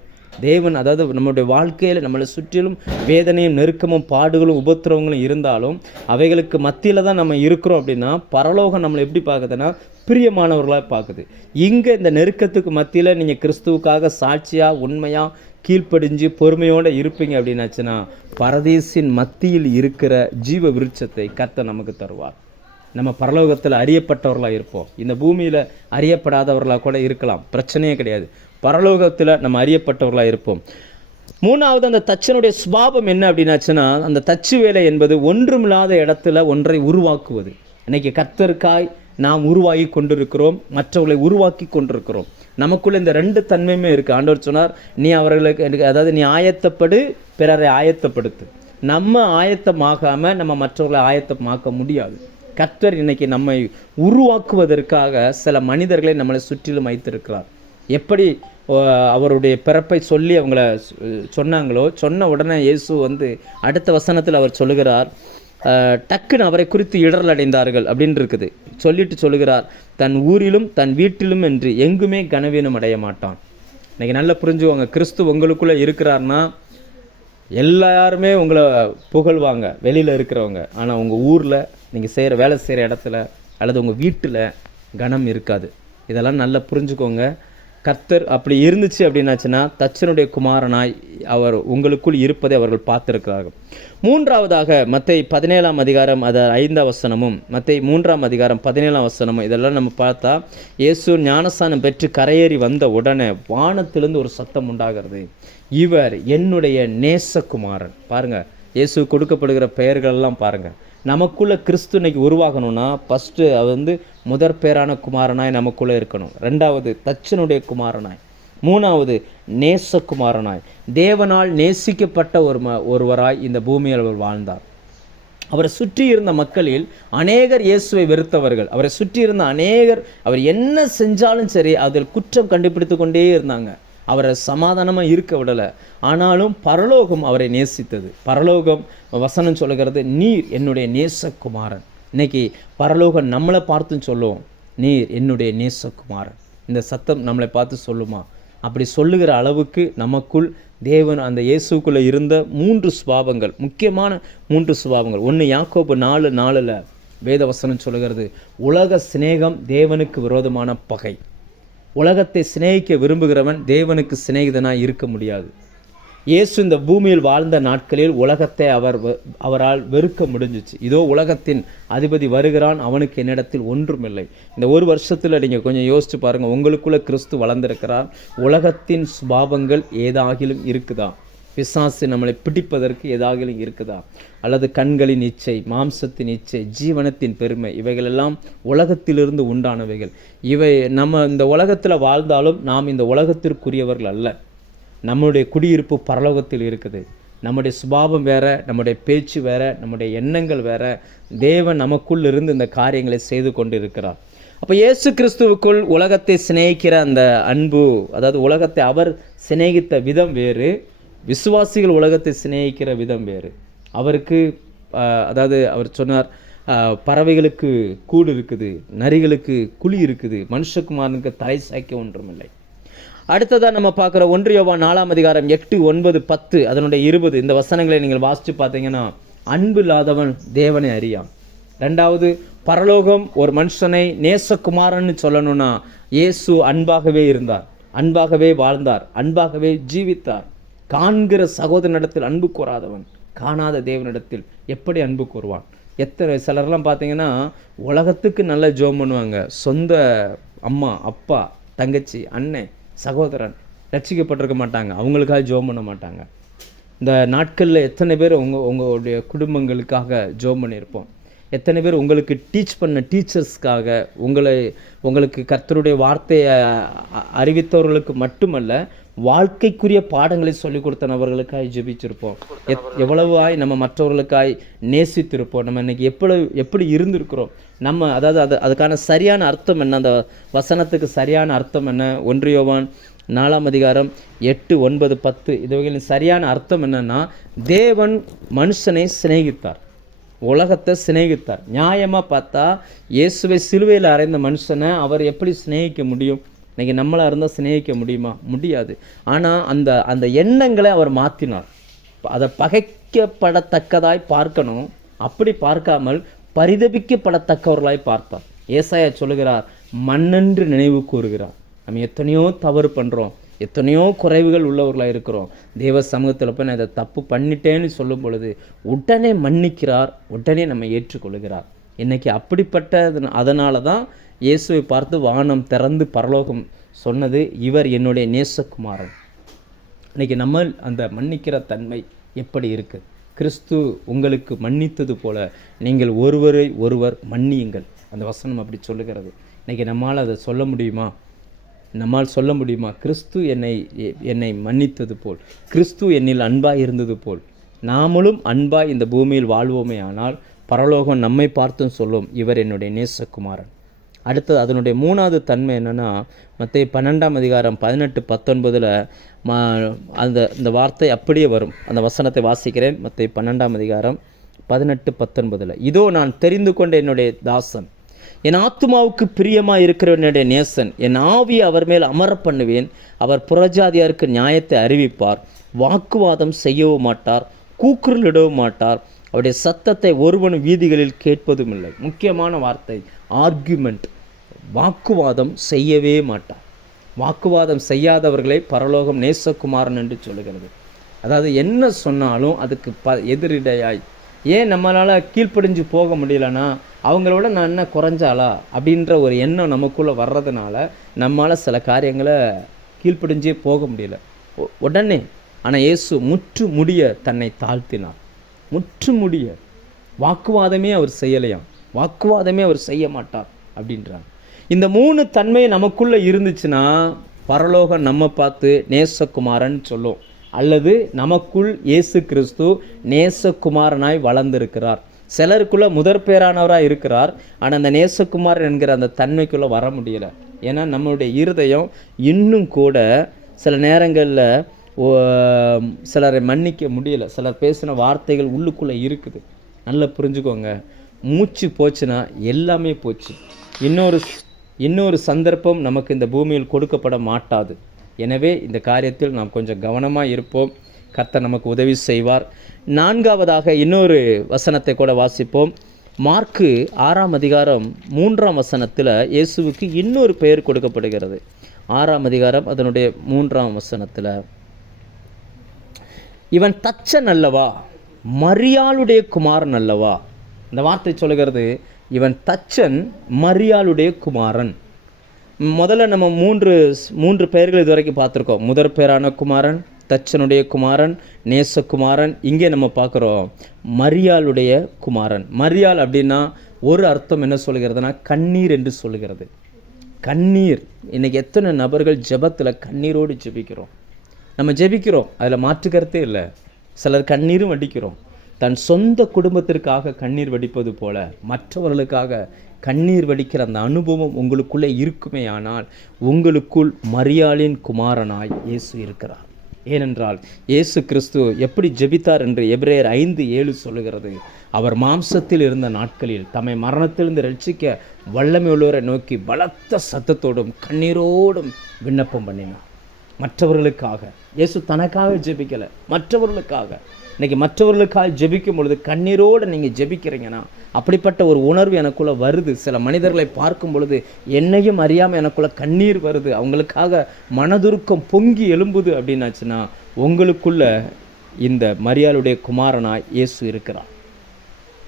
தேவன், அதாவது நம்முடைய வாழ்க்கையில் நம்மளை சுற்றிலும் வேதனையும் நெருக்கமும் பாடுகளும் உபத்திரவங்களும் இருந்தாலும் அவைகளுக்கு மத்தியில் தான் நம்ம இருக்கிறோம் அப்படின்னா, பரலோகம் நம்மளை எப்படி பார்க்குதுன்னா பிரியமானவர்களாக பார்க்குது. இங்கே இந்த நெருக்கத்துக்கு மத்தியில் நீங்கள் கிறிஸ்துவுக்காக சாட்சியாக உண்மையாக கீழ்ப்படிஞ்சு பொறுமையோடு இருப்பீங்க அப்படின்னாச்சுன்னா, பரதேசின் மத்தியில் இருக்கிற ஜீவ விருட்சத்தை கர்த்தர் நமக்கு தருவார். நம்ம பரலோகத்தில் அறியப்பட்டவர்களாக இருப்போம். இந்த பூமியில் அறியப்படாதவர்களாக கூட இருக்கலாம், பிரச்சனையே கிடையாது. பரலோகத்தில் நம்ம அறியப்பட்டவர்களாக இருப்போம். மூணாவது, அந்த தச்சனுடைய சுபாவம் என்ன அப்படின்னாச்சுன்னா, அந்த தச்சு வேலை என்பது ஒன்றுமில்லாத இடத்துல ஒன்றை உருவாக்குவது. இன்றைக்கி கர்த்தருக்காய் நாம் உருவாகி கொண்டிருக்கிறோம், மற்றவர்களை உருவாக்கி கொண்டிருக்கிறோம். நமக்குள்ளே இந்த 2 தன்மையுமே இருக்குது. ஆண்டவர் சொன்னார், நீ அவர்களுக்கு, அதாவது நீ ஆயத்தப்படு, பிறரை ஆயத்தப்படுத்து. நம்ம ஆயத்தமாகாமல் நம்ம மற்றவர்களை ஆயத்தமாக்க முடியாது. கர்த்தர் இன்னைக்கு நம்மை உருவாக்குவதற்காக சில மனிதர்களை நம்மளை சுற்றிலும் வைத்திருக்கிறார். எப்படி அவருடைய பிறப்பை சொல்லி அவங்கள சொன்னாங்களோ, சொன்ன உடனே இயேசு அடுத்த வசனத்தில் அவர் சொல்லுகிறார், டக்குன்னு அவரை குறித்து இடரல் அடைந்தார்கள் அப்படின்னு இருக்குது. சொல்லிட்டு சொல்லுகிறார், தன் ஊரிலும் தன் வீட்டிலும் என்று எங்குமே கனவீனம் அடைய மாட்டான். இன்னைக்கு நல்லா புரிஞ்சுவாங்க, கிறிஸ்து உங்களுக்குள்ளே இருக்கிறார்னா எல்லாருமே உங்களை புகழ்வாங்க வெளியில் இருக்கிறவங்க. ஆனால் உங்கள் ஊரில் நீங்கள் வேலை செய்கிற இடத்துல அல்லது உங்கள் வீட்டில் கனம் இருக்காது. இதெல்லாம் நல்லா புரிஞ்சுக்கோங்க. கர்த்தர் அப்படி இருந்துச்சு அப்படின்னாச்சுன்னா, தச்சனுடைய குமாரனாய் அவர் உங்களுக்குள் இருப்பதை அவர்கள் பார்த்துருக்கிறார்கள். மூன்றாவதாக மத்தேயு 17ஆம் அதிகாரம் 5ஆம் வசனமும் மத்தேயு 3ஆம் அதிகாரம் 17ஆம் வசனமும் இதெல்லாம் நம்ம பார்த்தா, இயேசு ஞானஸ்நானம் பெற்று கரையேறி வந்த உடனே வானத்திலிருந்து ஒரு சத்தம் உண்டாகிறது, இவர் என்னுடைய நேசகுமாரன். பாருங்கள், இயேசு கொடுக்கப்படுகிற பெயர்களெல்லாம் பாருங்கள். நமக்குள்ளே கிறிஸ்து இன்னைக்கு உருவாகணும்னா ஃபஸ்ட்டு அது முதற் பேரான குமாரனாய் நமக்குள்ளே இருக்கணும். 2வது தச்சனுடைய குமாரனாய், 3வது நேசகுமாரனாய், தேவனால் நேசிக்கப்பட்ட ஒருவராய் இந்த பூமியில் அவர் வாழ்ந்தார். அவரை சுற்றி இருந்த மக்களில் அநேகர் இயேசுவை வெறுத்தவர்கள். அவரை சுற்றி இருந்த அநேகர் அவர் என்ன செஞ்சாலும் சரி அதில் குற்றம் கண்டுபிடித்து கொண்டே இருந்தாங்க. அவரை சமாதானமாக இருக்க விடலை. ஆனாலும் பரலோகம் அவரை நேசித்தது. பரலோகம் வசனம் சொல்லுகிறது, நீர் என்னுடைய நேசகுமாரன். இன்னைக்கு பரலோகம் நம்மளை பார்த்து சொல்லுவோம், நீர் என்னுடைய நேசகுமாரன். இந்த சத்தம் நம்மளை பார்த்து சொல்லுமா? அப்படி சொல்லுகிற அளவுக்கு நமக்குள் தேவன் அந்த இயேசுக்குள்ளே இருந்த 3 சுபாவங்கள், முக்கியமான 3 சுபாவங்கள். 1 யாக்கோபு 4:4 வேத வசனம் சொல்லுகிறது, உலக சிநேகம் தேவனுக்கு விரோதமான பகை. உலகத்தை சிநேகிக்க விரும்புகிறவன் தேவனுக்கு சிநேகிதனாக இருக்க முடியாது. இயேசு இந்த பூமியில் வாழ்ந்த நாட்களில் உலகத்தை அவரால் வெறுக்க முடிஞ்சிச்சு. இதோ உலகத்தின் அதிபதி வருகிறான், அவனுக்கு என்னிடத்தில் ஒன்றுமில்லை. இந்த ஒரு வருஷத்தில் நீங்கள் கொஞ்சம் யோசிச்சு பாருங்கள், உங்களுக்குள்ள கிறிஸ்து வளர்ந்திருக்கிறார். உலகத்தின் சுபாவங்கள் ஏதாகிலும் இருக்குதா? பிசாசு நம்மளை பிடிப்பதற்கு ஏதாகிலும் இருக்குதா? அல்லது கண்களின் இச்சை, மாம்சத்தின் இச்சை, ஜீவனத்தின் பெருமை, இவைகளெல்லாம் உலகத்திலிருந்து உண்டானவைகள். இவை நம்ம இந்த உலகத்தில் வாழ்ந்தாலும் நாம் இந்த உலகத்திற்குரியவர்கள் அல்ல. நம்முடைய குடியிருப்பு பரலோகத்தில் இருக்குது. நம்முடைய சுபாவம் வேற, நம்முடைய பேச்சு வேற, நம்முடைய எண்ணங்கள் வேற. தேவன் நமக்குள் இருந்து இந்த காரியங்களை செய்து கொண்டு இருக்கிறார். அப்போ இயேசு கிறிஸ்துவுக்குள் உலகத்தை சிநேகிக்கிற அந்த அன்பு, அதாவது உலகத்தை அவர் சிநேகித்த விதம் வேறு, விசுவாசிகள் உலகத்தை சிநேகிக்கிற விதம் வேறு. அவருக்கு அதாவது அவர் சொன்னார், பறவைகளுக்கு கூடு இருக்குது, நரிகளுக்கு குழி இருக்குது, மனுஷகுமாரனுக்கு தலை சாய்க்க ஒன்றுமில்லை. அடுத்ததாக நம்ம பார்க்குற 1 யோவான் 4 அதிகாரம் 8, 9, 10 அதனுடைய 20 இந்த வசனங்களை நீங்கள் வாசித்து பார்த்தீங்கன்னா, அன்பு இல்லாதவன் தேவனை அறியான். ரெண்டாவது, பரலோகம் ஒரு மனுஷனை நேசகுமாரன்னு சொல்லணும்னா இயேசு அன்பாகவே இருந்தார், அன்பாகவே வாழ்ந்தார், அன்பாகவே ஜீவித்தார். காண்கிற சகோதரனிடத்தில் அன்பு கூறாதவன் காணாத தேவனிடத்தில் எப்படி அன்பு கூறுவான்? எத்தனை சிலர்லாம் பார்த்தீங்கன்னா உலகத்துக்கு நல்ல ஜோம் பண்ணுவாங்க, சொந்த அம்மா அப்பா தங்கச்சி அண்ணன் சகோதரன் ரட்சிக்கப்பட்டிருக்க மாட்டாங்க, அவங்களுக்காக ஜோம் பண்ண மாட்டாங்க. இந்த நாட்களில் எத்தனை பேர் உங்களுடைய குடும்பங்களுக்காக ஜோம் பண்ணியிருப்போம்? எத்தனை பேர் உங்களுக்கு டீச் பண்ண டீச்சர்ஸ்க்காக, உங்களுக்கு கர்த்தருடைய வார்த்தையை அறிவித்தவர்களுக்கு மட்டுமல்ல, வாழ்க்கைக்குரிய பாடங்களை சொல்லிக் கொடுத்த நபர்களுக்காய் ஜெபிச்சிருப்போம். எவ்வளவாய் நம்ம மற்றவர்களுக்காய் நேசித்திருப்போம். நம்ம இன்னைக்கு எப்படி இருந்திருக்கிறோம்? நம்ம அதாவது அதுக்கான சரியான அர்த்தம் என்ன? அந்த வசனத்துக்கு சரியான அர்த்தம் என்ன? 1 யோவான் 4 அதிகாரம் 8, 9, 10 இதுவகைகளின் சரியான அர்த்தம் என்னன்னா, தேவன் மனுஷனை சிநேகித்தார், உலகத்தை சிநேகித்தார். நியாயமாக பார்த்தா இயேசுவை சிலுவையில் அறைந்த மனுஷனை அவர் எப்படி சிநேகிக்க முடியும்? இன்றைக்கி நம்மளாக இருந்தால் சிநேகிக்க முடியுமா? முடியாது. ஆனால் அந்த எண்ணங்களை அவர் மாற்றினார். அதை பகைக்கப்படத்தக்கதாய் பார்க்கணும், அப்படி பார்க்காமல் பரிதபிக்கப்படத்தக்கவர்களாய் பார்த்தார். ஏசாயா சொல்லுகிறார், மண்ணென்று நினைவு கூறுகிறார். நம்ம எத்தனையோ தவறு பண்ணுறோம், எத்தனையோ குறைவுகள் உள்ளவர்களாக இருக்கிறோம். தேவ சமூகத்தில் போய் நான் இதை தப்பு பண்ணிட்டேன்னு சொல்லும் பொழுது உடனே மன்னிக்கிறார், உடனே நம்ம ஏற்றுக்கொள்கிறார். இன்றைக்கி அப்படிப்பட்ட அதனால தான் இயேசுவை பார்த்து வானம் திறந்து பரலோகம் சொன்னது, இவர் என்னுடைய நேசகுமாரன். இன்றைக்கி நம்ம அந்த மன்னிக்கிற தன்மை எப்படி இருக்குது? கிறிஸ்து உங்களுக்கு மன்னித்தது போல நீங்கள் ஒருவரை ஒருவர் மன்னியுங்கள். அந்த வசனம் அப்படி சொல்லுகிறது. இன்றைக்கி நம்மால் அதை சொல்ல முடியுமா? நம்மால் சொல்ல முடியுமா? கிறிஸ்து என்னை மன்னித்தது போல், கிறிஸ்து என்னில் அன்பாய் இருந்தது போல் நாமளும் அன்பாய் இந்த பூமியில் வாழ்வோமே ஆனால் பரலோகம் நம்மை பார்த்தும் சொல்லும், இவர் என்னுடைய நேசகுமாரன். அடுத்தது அதனுடைய 3வது தன்மை என்னென்னா, மத்தேயு 12 அதிகாரம் 18, 19 அந்த வார்த்தை அப்படியே வரும். அந்த வசனத்தை வாசிக்கிறேன். மத்தேயு 12 அதிகாரம் 18, 19 இதோ நான் தெரிந்து கொண்ட என்னுடைய தாசன், என் ஆத்துமாவுக்கு பிரியமாக இருக்கிற என்னுடைய நேசன், என் ஆவியை அவர் மேல் அமர பண்ணுவேன். அவர் புறஜாதியாருக்கு நியாயத்தை அறிவிப்பார், வாக்குவாதம் செய்யவும் மாட்டார், கூக்குரலிடவும் மாட்டார், அவருடைய சத்தத்தை ஒருவனும் வீதிகளில் கேட்பதும் இல்லை. முக்கியமான வார்த்தை ஆர்குமெண்ட். வாக்குவாதம் செய்யவே மாட்டார். வாக்குவாதம் செய்யாதவர்களை பரலோகம் நேசகுமாரன் என்று சொல்லுகிறது. அதாவது என்ன சொன்னாலும் அதுக்கு எதிரிடையாய். ஏன் நம்மளால் கீழ்ப்படிஞ்சு போக முடியலன்னா, அவங்களோட நான் என்ன குறைஞ்சாலா அப்படின்ற ஒரு எண்ணம் நமக்குள்ளே வர்றதுனால நம்மளால் சில காரியங்களை கீழ்ப்படிஞ்சே போக முடியல உடனே. ஆனால் இயேசு முற்று முடிய தன்னை தாழ்த்தினார். முற்று முடிய வாக்குவாதமே அவர் செய்யலையாம், வாக்குவாதமே அவர் செய்ய மாட்டார் அப்படின்றாங்க. இந்த 3 தன்மை நமக்குள்ளே இருந்துச்சுன்னா பரலோகம் நம்ம பார்த்து நேசகுமாரன் சொல்லும், அல்லது நமக்குள் இயேசு கிறிஸ்து நேசகுமாரனாய் வளர்ந்திருக்கிறார். சிலருக்குள்ளே முதற் பேரானவராக இருக்கிறார், ஆனால் அந்த நேசகுமாரன் என்கிற அந்த தன்மைக்குள்ளே வர முடியலை. ஏன்னா நம்மளுடைய இருதயம் இன்னும் கூட சில நேரங்களில் சிலரை மன்னிக்க முடியலை. சிலர் பேசின வார்த்தைகள் உள்ளுக்குள்ளே இருக்குது. நல்லா புரிஞ்சுக்கோங்க, மூச்சு போச்சுன்னா எல்லாமே போச்சு. இன்னொரு சந்தர்ப்பம் நமக்கு இந்த பூமியில் கொடுக்கப்பட மாட்டாது. எனவே இந்த காரியத்தில் நாம் கொஞ்சம் கவனமாக இருப்போம். கர்த்தர் நமக்கு உதவி செய்வார். 4வதாக இன்னொரு வசனத்தை கூட வாசிப்போம். மார்க்கு 6 அதிகாரம் 3 வசனத்தில் இயேசுவுக்கு இன்னொரு பெயர் கொடுக்கப்படுகிறது. 6 அதிகாரம் அதனுடைய 3 வசனத்தில் இவன் தச்சன் அல்லவா, மரியாளுடைய குமாரன் அல்லவா. இந்த வார்த்தை சொல்லுகிறது, இவன் தச்சன், மரியாளுடைய குமாரன். முதல்ல நம்ம மூன்று பெயர்கள் இதுவரைக்கும் பார்த்துருக்கோம். முதற் பேரான குமாரன், தச்சனுடைய குமாரன், நேசகுமாரன். இங்கே நம்ம பார்க்குறோம் மரியாளுடைய குமாரன். மரியாள் அப்படின்னா ஒரு அர்த்தம் என்ன சொல்லுகிறதுனா கண்ணீர் என்று சொல்லுகிறது. கண்ணீர். இன்றைக்கி எத்தனை நபர்கள் ஜெபத்தில் கண்ணீரோடு ஜெபிக்கிறோம். நம்ம ஜெபிக்கிறோம், அதில் மாற்றுக்கருத்தே இல்லை. சிலர் கண்ணீரும் வடிக்கிறோம். தன் சொந்த குடும்பத்திற்காக கண்ணீர் வடிப்பது போல மற்றவர்களுக்காக கண்ணீர் வடிக்கிற அந்த அனுபவம் உங்களுக்குள்ளே இருக்குமே ஆனால் உங்களுக்குள் மரியாளின் குமாரனாய் இயேசு இருக்கிறார். ஏனென்றால் இயேசு கிறிஸ்து எப்படி ஜெபித்தார் என்று எபிரேயர் 5:7 சொல்லுகிறது. அவர் மாம்சத்தில் இருந்த நாட்களில் தம்மை மரணத்திலிருந்து ரட்சிக்க வல்லமை உள்ளவரை நோக்கி பலத்த சத்தத்தோடும் கண்ணீரோடும் விண்ணப்பம் பண்ணினார். மற்றவர்களுக்காக. இயேசு தனக்காக ஜெபிக்கலை, மற்றவர்களுக்காக. இன்றைக்கி மற்றவர்களுக்காக ஜெபிக்கும் பொழுது கண்ணீரோடு நீங்கள் ஜெபிக்கிறீங்கன்னா அப்படிப்பட்ட ஒரு உணர்வு எனக்குள்ளே வருது. சில மனிதர்களை பார்க்கும் பொழுது என்னையும் அறியாமல் எனக்குள்ளே கண்ணீர் வருது, அவங்களுக்காக மனதுருக்கம் பொங்கி எழும்புது அப்படின்னாச்சுன்னா உங்களுக்குள்ள இந்த மரியாளுடைய குமாரனாய் இயேசு இருக்கிறார்.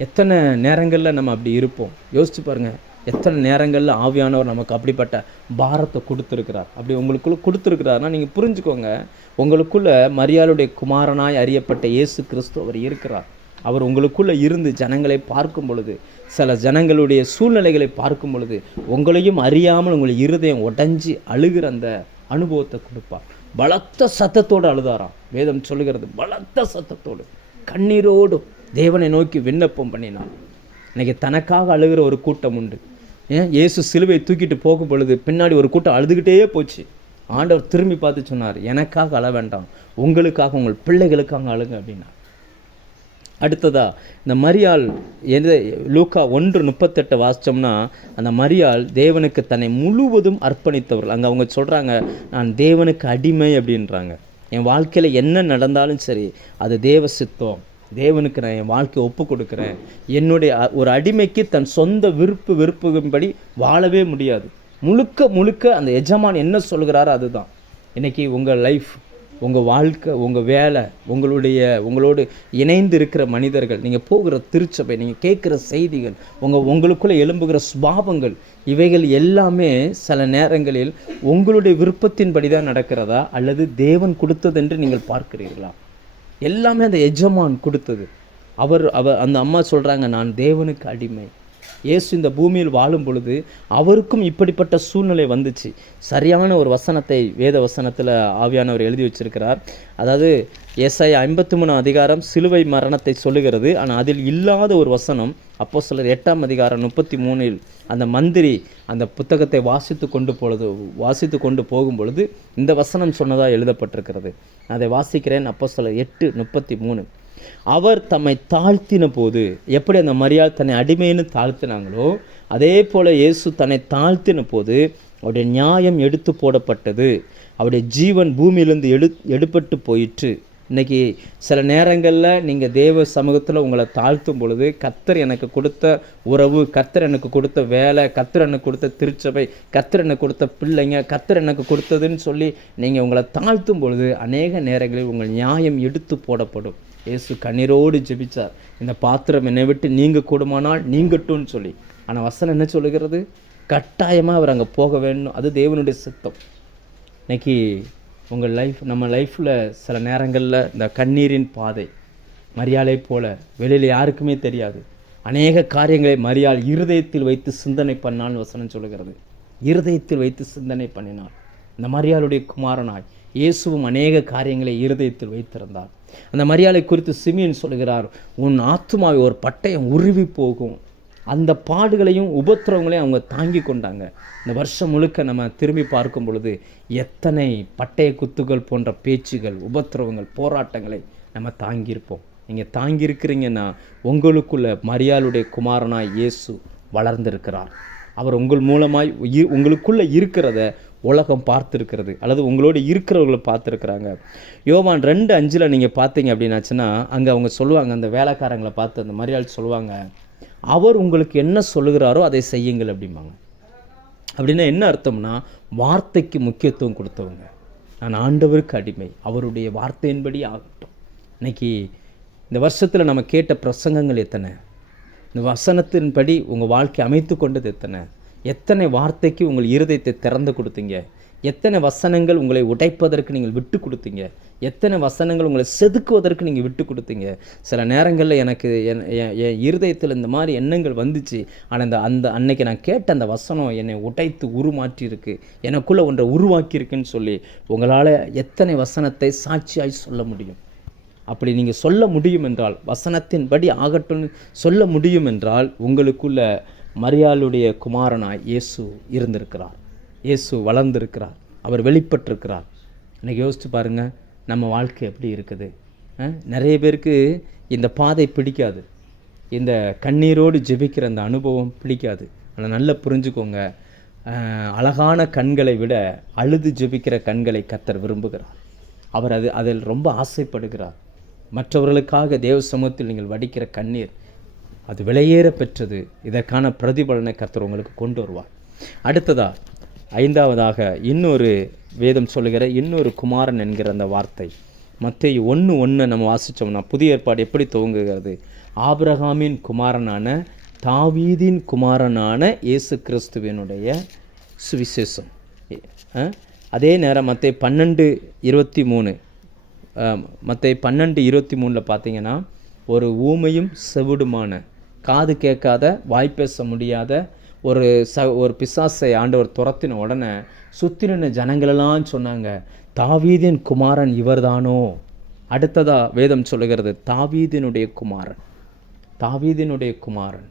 எத்தனை நேரங்களில் நம்ம அப்படி இருப்போம் யோசிச்சு பாருங்கள். எத்தனை நேரங்களில் ஆவியானவர் நமக்கு அப்படிப்பட்ட பாரத்தை கொடுத்துருக்கிறார். அப்படி உங்களுக்குள்ளே கொடுத்துருக்கிறாருன்னா நீங்கள் புரிஞ்சுக்கோங்க, உங்களுக்குள்ளே மரியாளுடைய குமாரனாய் அறியப்பட்ட இயேசு கிறிஸ்து அவர் இருக்கிறார். அவர் உங்களுக்குள்ளே இருந்து ஜனங்களை பார்க்கும் பொழுது, சில ஜனங்களுடைய சூழ்நிலைகளை பார்க்கும் பொழுது உங்களையும் அறியாமல் உங்களை இருதயம் உடைஞ்சி அழுகிற அந்த அனுபவத்தை கொடுப்பார். பலத்த சத்தத்தோடு அழுதாராம் வேதம் சொல்லுகிறது. பலத்த சத்தத்தோடு கண்ணீரோடு தேவனை நோக்கி விண்ணப்பம் பண்ணினார். இன்றைக்கி தனக்காக அழுகிற ஒரு கூட்டம் உண்டு. இயேசு சிலுவை தூக்கிட்டு போகும் பொழுது பின்னாடி ஒரு கூட்டம் அழுதுகிட்டே போச்சு. ஆண்டவர் திரும்பி பார்த்து சொன்னார், எனக்காக அழ வேண்டாம், உங்களுக்காக, உங்கள் பிள்ளைகளுக்காக அழுங்க அப்படின்னா. அடுத்ததா இந்த மரியாள் லூக்கா 1:38 வாசித்தோம்னா, அந்த மரியாள் தேவனுக்கு தன்னை முழுவதும் அர்ப்பணித்தவர்கள். அங்கே அவங்க சொல்கிறாங்க, நான் தேவனுக்கு அடிமை அப்படின்றாங்க. என் வாழ்க்கையில் என்ன நடந்தாலும் சரி அது தேவ சித்தம், தேவனுக்கு நான் என் வாழ்க்கையை ஒப்பு கொடுக்குறேன். என்னுடைய ஒரு அடிமைக்கு தன் சொந்த விருப்பும்படி வாழவே முடியாது. முழுக்க முழுக்க அந்த எஜமான் என்ன சொல்கிறாரோ அதுதான். இன்றைக்கி உங்கள் லைஃப், உங்கள் வாழ்க்கை, உங்கள் வேலை, உங்களோடு இணைந்து இருக்கிற மனிதர்கள், நீங்கள் போகிற திருச்சபை, நீங்கள் கேட்குற செய்திகள், உங்களுக்குள்ளே எழும்புகிற சுபாவங்கள், இவைகள் எல்லாமே சில நேரங்களில் உங்களுடைய விருப்பத்தின்படி தான் நடக்கிறதா அல்லது தேவன் கொடுத்ததென்று நீங்கள் பார்க்கிறீர்களா? எல்லாமே அந்த எஜமான் கொடுத்தது. அந்த அம்மா சொல்கிறாங்க, நான் தேவனுக்கு அடிமை. இயேசு இந்த பூமியில் வாழும் பொழுது அவருக்கும் இப்படிப்பட்ட சூழ்நிலை வந்துச்சு. சரியான ஒரு வசனத்தை வேத வசனத்தில் ஆவியானவர் எழுதி வச்சிருக்கிறார். அதாவது ஏசாயா 53 அதிகாரம் சிலுவை மரணத்தை சொல்லுகிறது. ஆனால் அதில் இல்லாத ஒரு வசனம் அப்போஸ்தலர் 8 அதிகாரம் 33 அந்த மந்திரி அந்த புத்தகத்தை வாசித்து கொண்டு போகும் பொழுது இந்த வசனம் சொன்னதாக எழுதப்பட்டிருக்கிறது. அதை வாசிக்கிறேன். அப்போஸ்தலர் 8:33. அவர் தம்மை தாழ்த்தின போது, எப்படி அந்த மரியாள் தன்னை அடிமைன்னு தாழ்த்தினாங்களோ அதே போல் இயேசு தன்னை தாழ்த்தின போது அவருடைய நியாயம் எடுத்து போடப்பட்டது, அவருடைய ஜீவன் பூமியிலிருந்து எடுபட்டு போயிற்று. இன்றைக்கி சில நேரங்களில் நீங்கள் தேவ சமூகத்தில் உங்களை தாழ்த்தும் பொழுது, கர்த்தர் எனக்கு கொடுத்த உறவு, கர்த்தர் எனக்கு கொடுத்த வேலை, கர்த்தர் எனக்கு கொடுத்த திருச்சபை, கர்த்தர் எனக்கு கொடுத்த பிள்ளைங்க, கர்த்தர் எனக்கு கொடுத்ததுன்னு சொல்லி நீங்கள் உங்களை தாழ்த்தும் பொழுது அநேக நேரங்களில் உங்கள் நியாயம் எடுத்து போடப்படும். இயேசு கண்ணீரோடு ஜெபிச்சார், இந்த பாத்திரம் என்னை விட்டு நீங்க கூடுமானால் நீங்கட்டும்னு சொல்லி. ஆனால் வசனம் என்ன சொல்லுகிறது? கட்டாயமாக அவர் அங்கே போக வேண்டும், அது தேவனுடைய சித்தம். இன்னைக்கு உங்கள் நம்ம லைஃப்பில் சில நேரங்களில் இந்த கண்ணீரின் பாதை மரியாளை போல வெளியில் யாருக்குமே தெரியாது. அநேக காரியங்களை மரியாள் இருதயத்தில் வைத்து சிந்தனை பண்ணான்னு வசனம் சொல்லுகிறது. இருதயத்தில் வைத்து சிந்தனை பண்ணினாள். இந்த மரியாளுடைய குமாரனாய் இயேசுவும் அநேக காரியங்களை இருதயத்தில் வைத்திருந்தார். அந்த மரியாளை குறித்து சிமியன் சொல்கிறார், உன் ஆத்துமாவை ஒரு பட்டயம் உருவி போகும். அந்த பாடுகளையும் உபத்திரவங்களையும் அவங்க தாங்கி கொண்டாங்க. இந்த வருஷம் முழுக்க நம்ம திரும்பி பார்க்கும் பொழுது எத்தனை பட்டய குத்துகள் போன்ற பேச்சுகள், உபத்திரவங்கள், போராட்டங்களை நம்ம தாங்கியிருப்போம். நீங்கள் தாங்கியிருக்கிறீங்கன்னா உங்களுக்குள்ள மரியாளுடைய குமாரனாய் இயேசு வளர்ந்திருக்கிறார். அவர் உங்கள் மூலமாய் உங்களுக்குள்ளே இருக்கிறத உலகம் பார்த்துருக்கிறது, அல்லது உங்களோடு இருக்கிறவங்களை பார்த்துருக்குறாங்க. யோவான் 2:5 நீங்கள் பார்த்தீங்க அப்படின்னாச்சுன்னா அங்கே அவங்க சொல்லுவாங்க, அந்த வேலைக்காரங்களை பார்த்து அந்த மரியாள் சொல்லுவாங்க, அவர் உங்களுக்கு என்ன சொல்லுகிறாரோ அதை செய்யுங்கள் அப்படிம்பாங்க. அப்படின்னா என்ன அர்த்தம்னா, வார்த்தைக்கு முக்கியத்துவம் கொடுத்தவங்க. நான் ஆண்டவருக்கு அடிமை, அவருடைய வார்த்தையின்படி ஆகட்டும். இன்னைக்கு இந்த வருஷத்தில் நம்ம கேட்ட பிரசங்கங்கள் எத்தனை? இந்த வசனத்தின்படி உங்கள் வாழ்க்கை அமைத்து கொண்டது எத்தனை? எத்தனை வார்த்தைக்கு உங்கள் இருதயத்தை திறந்து கொடுத்தீங்க? எத்தனை வசனங்கள் உங்களை உடைப்பதற்கு நீங்கள் விட்டு கொடுத்தீங்க? எத்தனை வசனங்கள் உங்களை செதுக்குவதற்கு நீங்கள் விட்டு கொடுத்தீங்க? சில நேரங்களில் எனக்கு என் இருதயத்தில் இந்த மாதிரி எண்ணங்கள் வந்துச்சு. ஆனால் அன்னைக்கு நான் கேட்ட அந்த வசனம் என்னை உடைத்து உருமாற்றி இருக்கு, எனக்குள்ளே ஒன்றை உருவாக்கியிருக்குன்னு சொல்லி உங்களால் எத்தனை வசனத்தை சாட்சியாய் சொல்ல முடியும்? அப்படி நீங்கள் சொல்ல முடியும் என்றால், வசனத்தின்படி ஆகட்டும்னு சொல்ல முடியும் என்றால், உங்களுக்குள்ள மரியாளுடைய குமாரனாய் இயேசு இருந்திருக்கிறார். இயேசு வளர்ந்திருக்கிறார். அவர் வெளிப்பட்டிருக்கிறார். இன்றைக்கி யோசித்து பாருங்கள், நம்ம வாழ்க்கை எப்படி இருக்குது? நிறைய பேருக்கு இந்த பாதை பிடிக்காது, இந்த கண்ணீரோடு ஜெபிக்கிற அந்த அனுபவம் பிடிக்காது. ஆனால் நல்லா புரிஞ்சுக்கோங்க, அழகான கண்களை விட அழுது ஜெபிக்கிற கண்களை கர்த்தர் விரும்புகிறார். அவர் அதில் ரொம்ப ஆசைப்படுகிறார். மற்றவர்களுக்காக தேவ சமூகத்தில் நீங்கள் வடிக்கிற கண்ணீர் அது விலையேற பெற்றது. இதற்கான பிரதிபலனை கர்த்தர் உங்களுக்கு கொண்டு வருவார். அடுத்ததாக 5வதாக இன்னொரு வேதம் சொல்லுகிற இன்னொரு குமாரன் என்கிற அந்த வார்த்தை மத்தேயு 1:1 நம்ம வாசித்தோம்னா, புதிய ஏற்பாடு எப்படி துவங்குகிறது? ஆபிரகாமின் குமாரனான தாவீதின் குமாரனான இயேசு கிறிஸ்துவினுடைய சுவிசேஷம். அதே நேரம் மத்தேயு 12:23 மத்தேயு 12:23 பார்த்தீங்கன்னா, ஒரு ஊமையும் செவிடுமான, காது கேட்காத, வாய் பேச முடியாத ஒரு பிசாசை ஆண்டவர் துரத்தின உடனே சுற்றின ஜனங்களெல்லாம் சொன்னாங்க, தாவீதின் குமாரன் இவர்தானோ? அடுத்ததாக வேதம் சொல்லுகிறது, தாவீதினுடைய குமாரன். தாவீதினுடைய குமாரன்.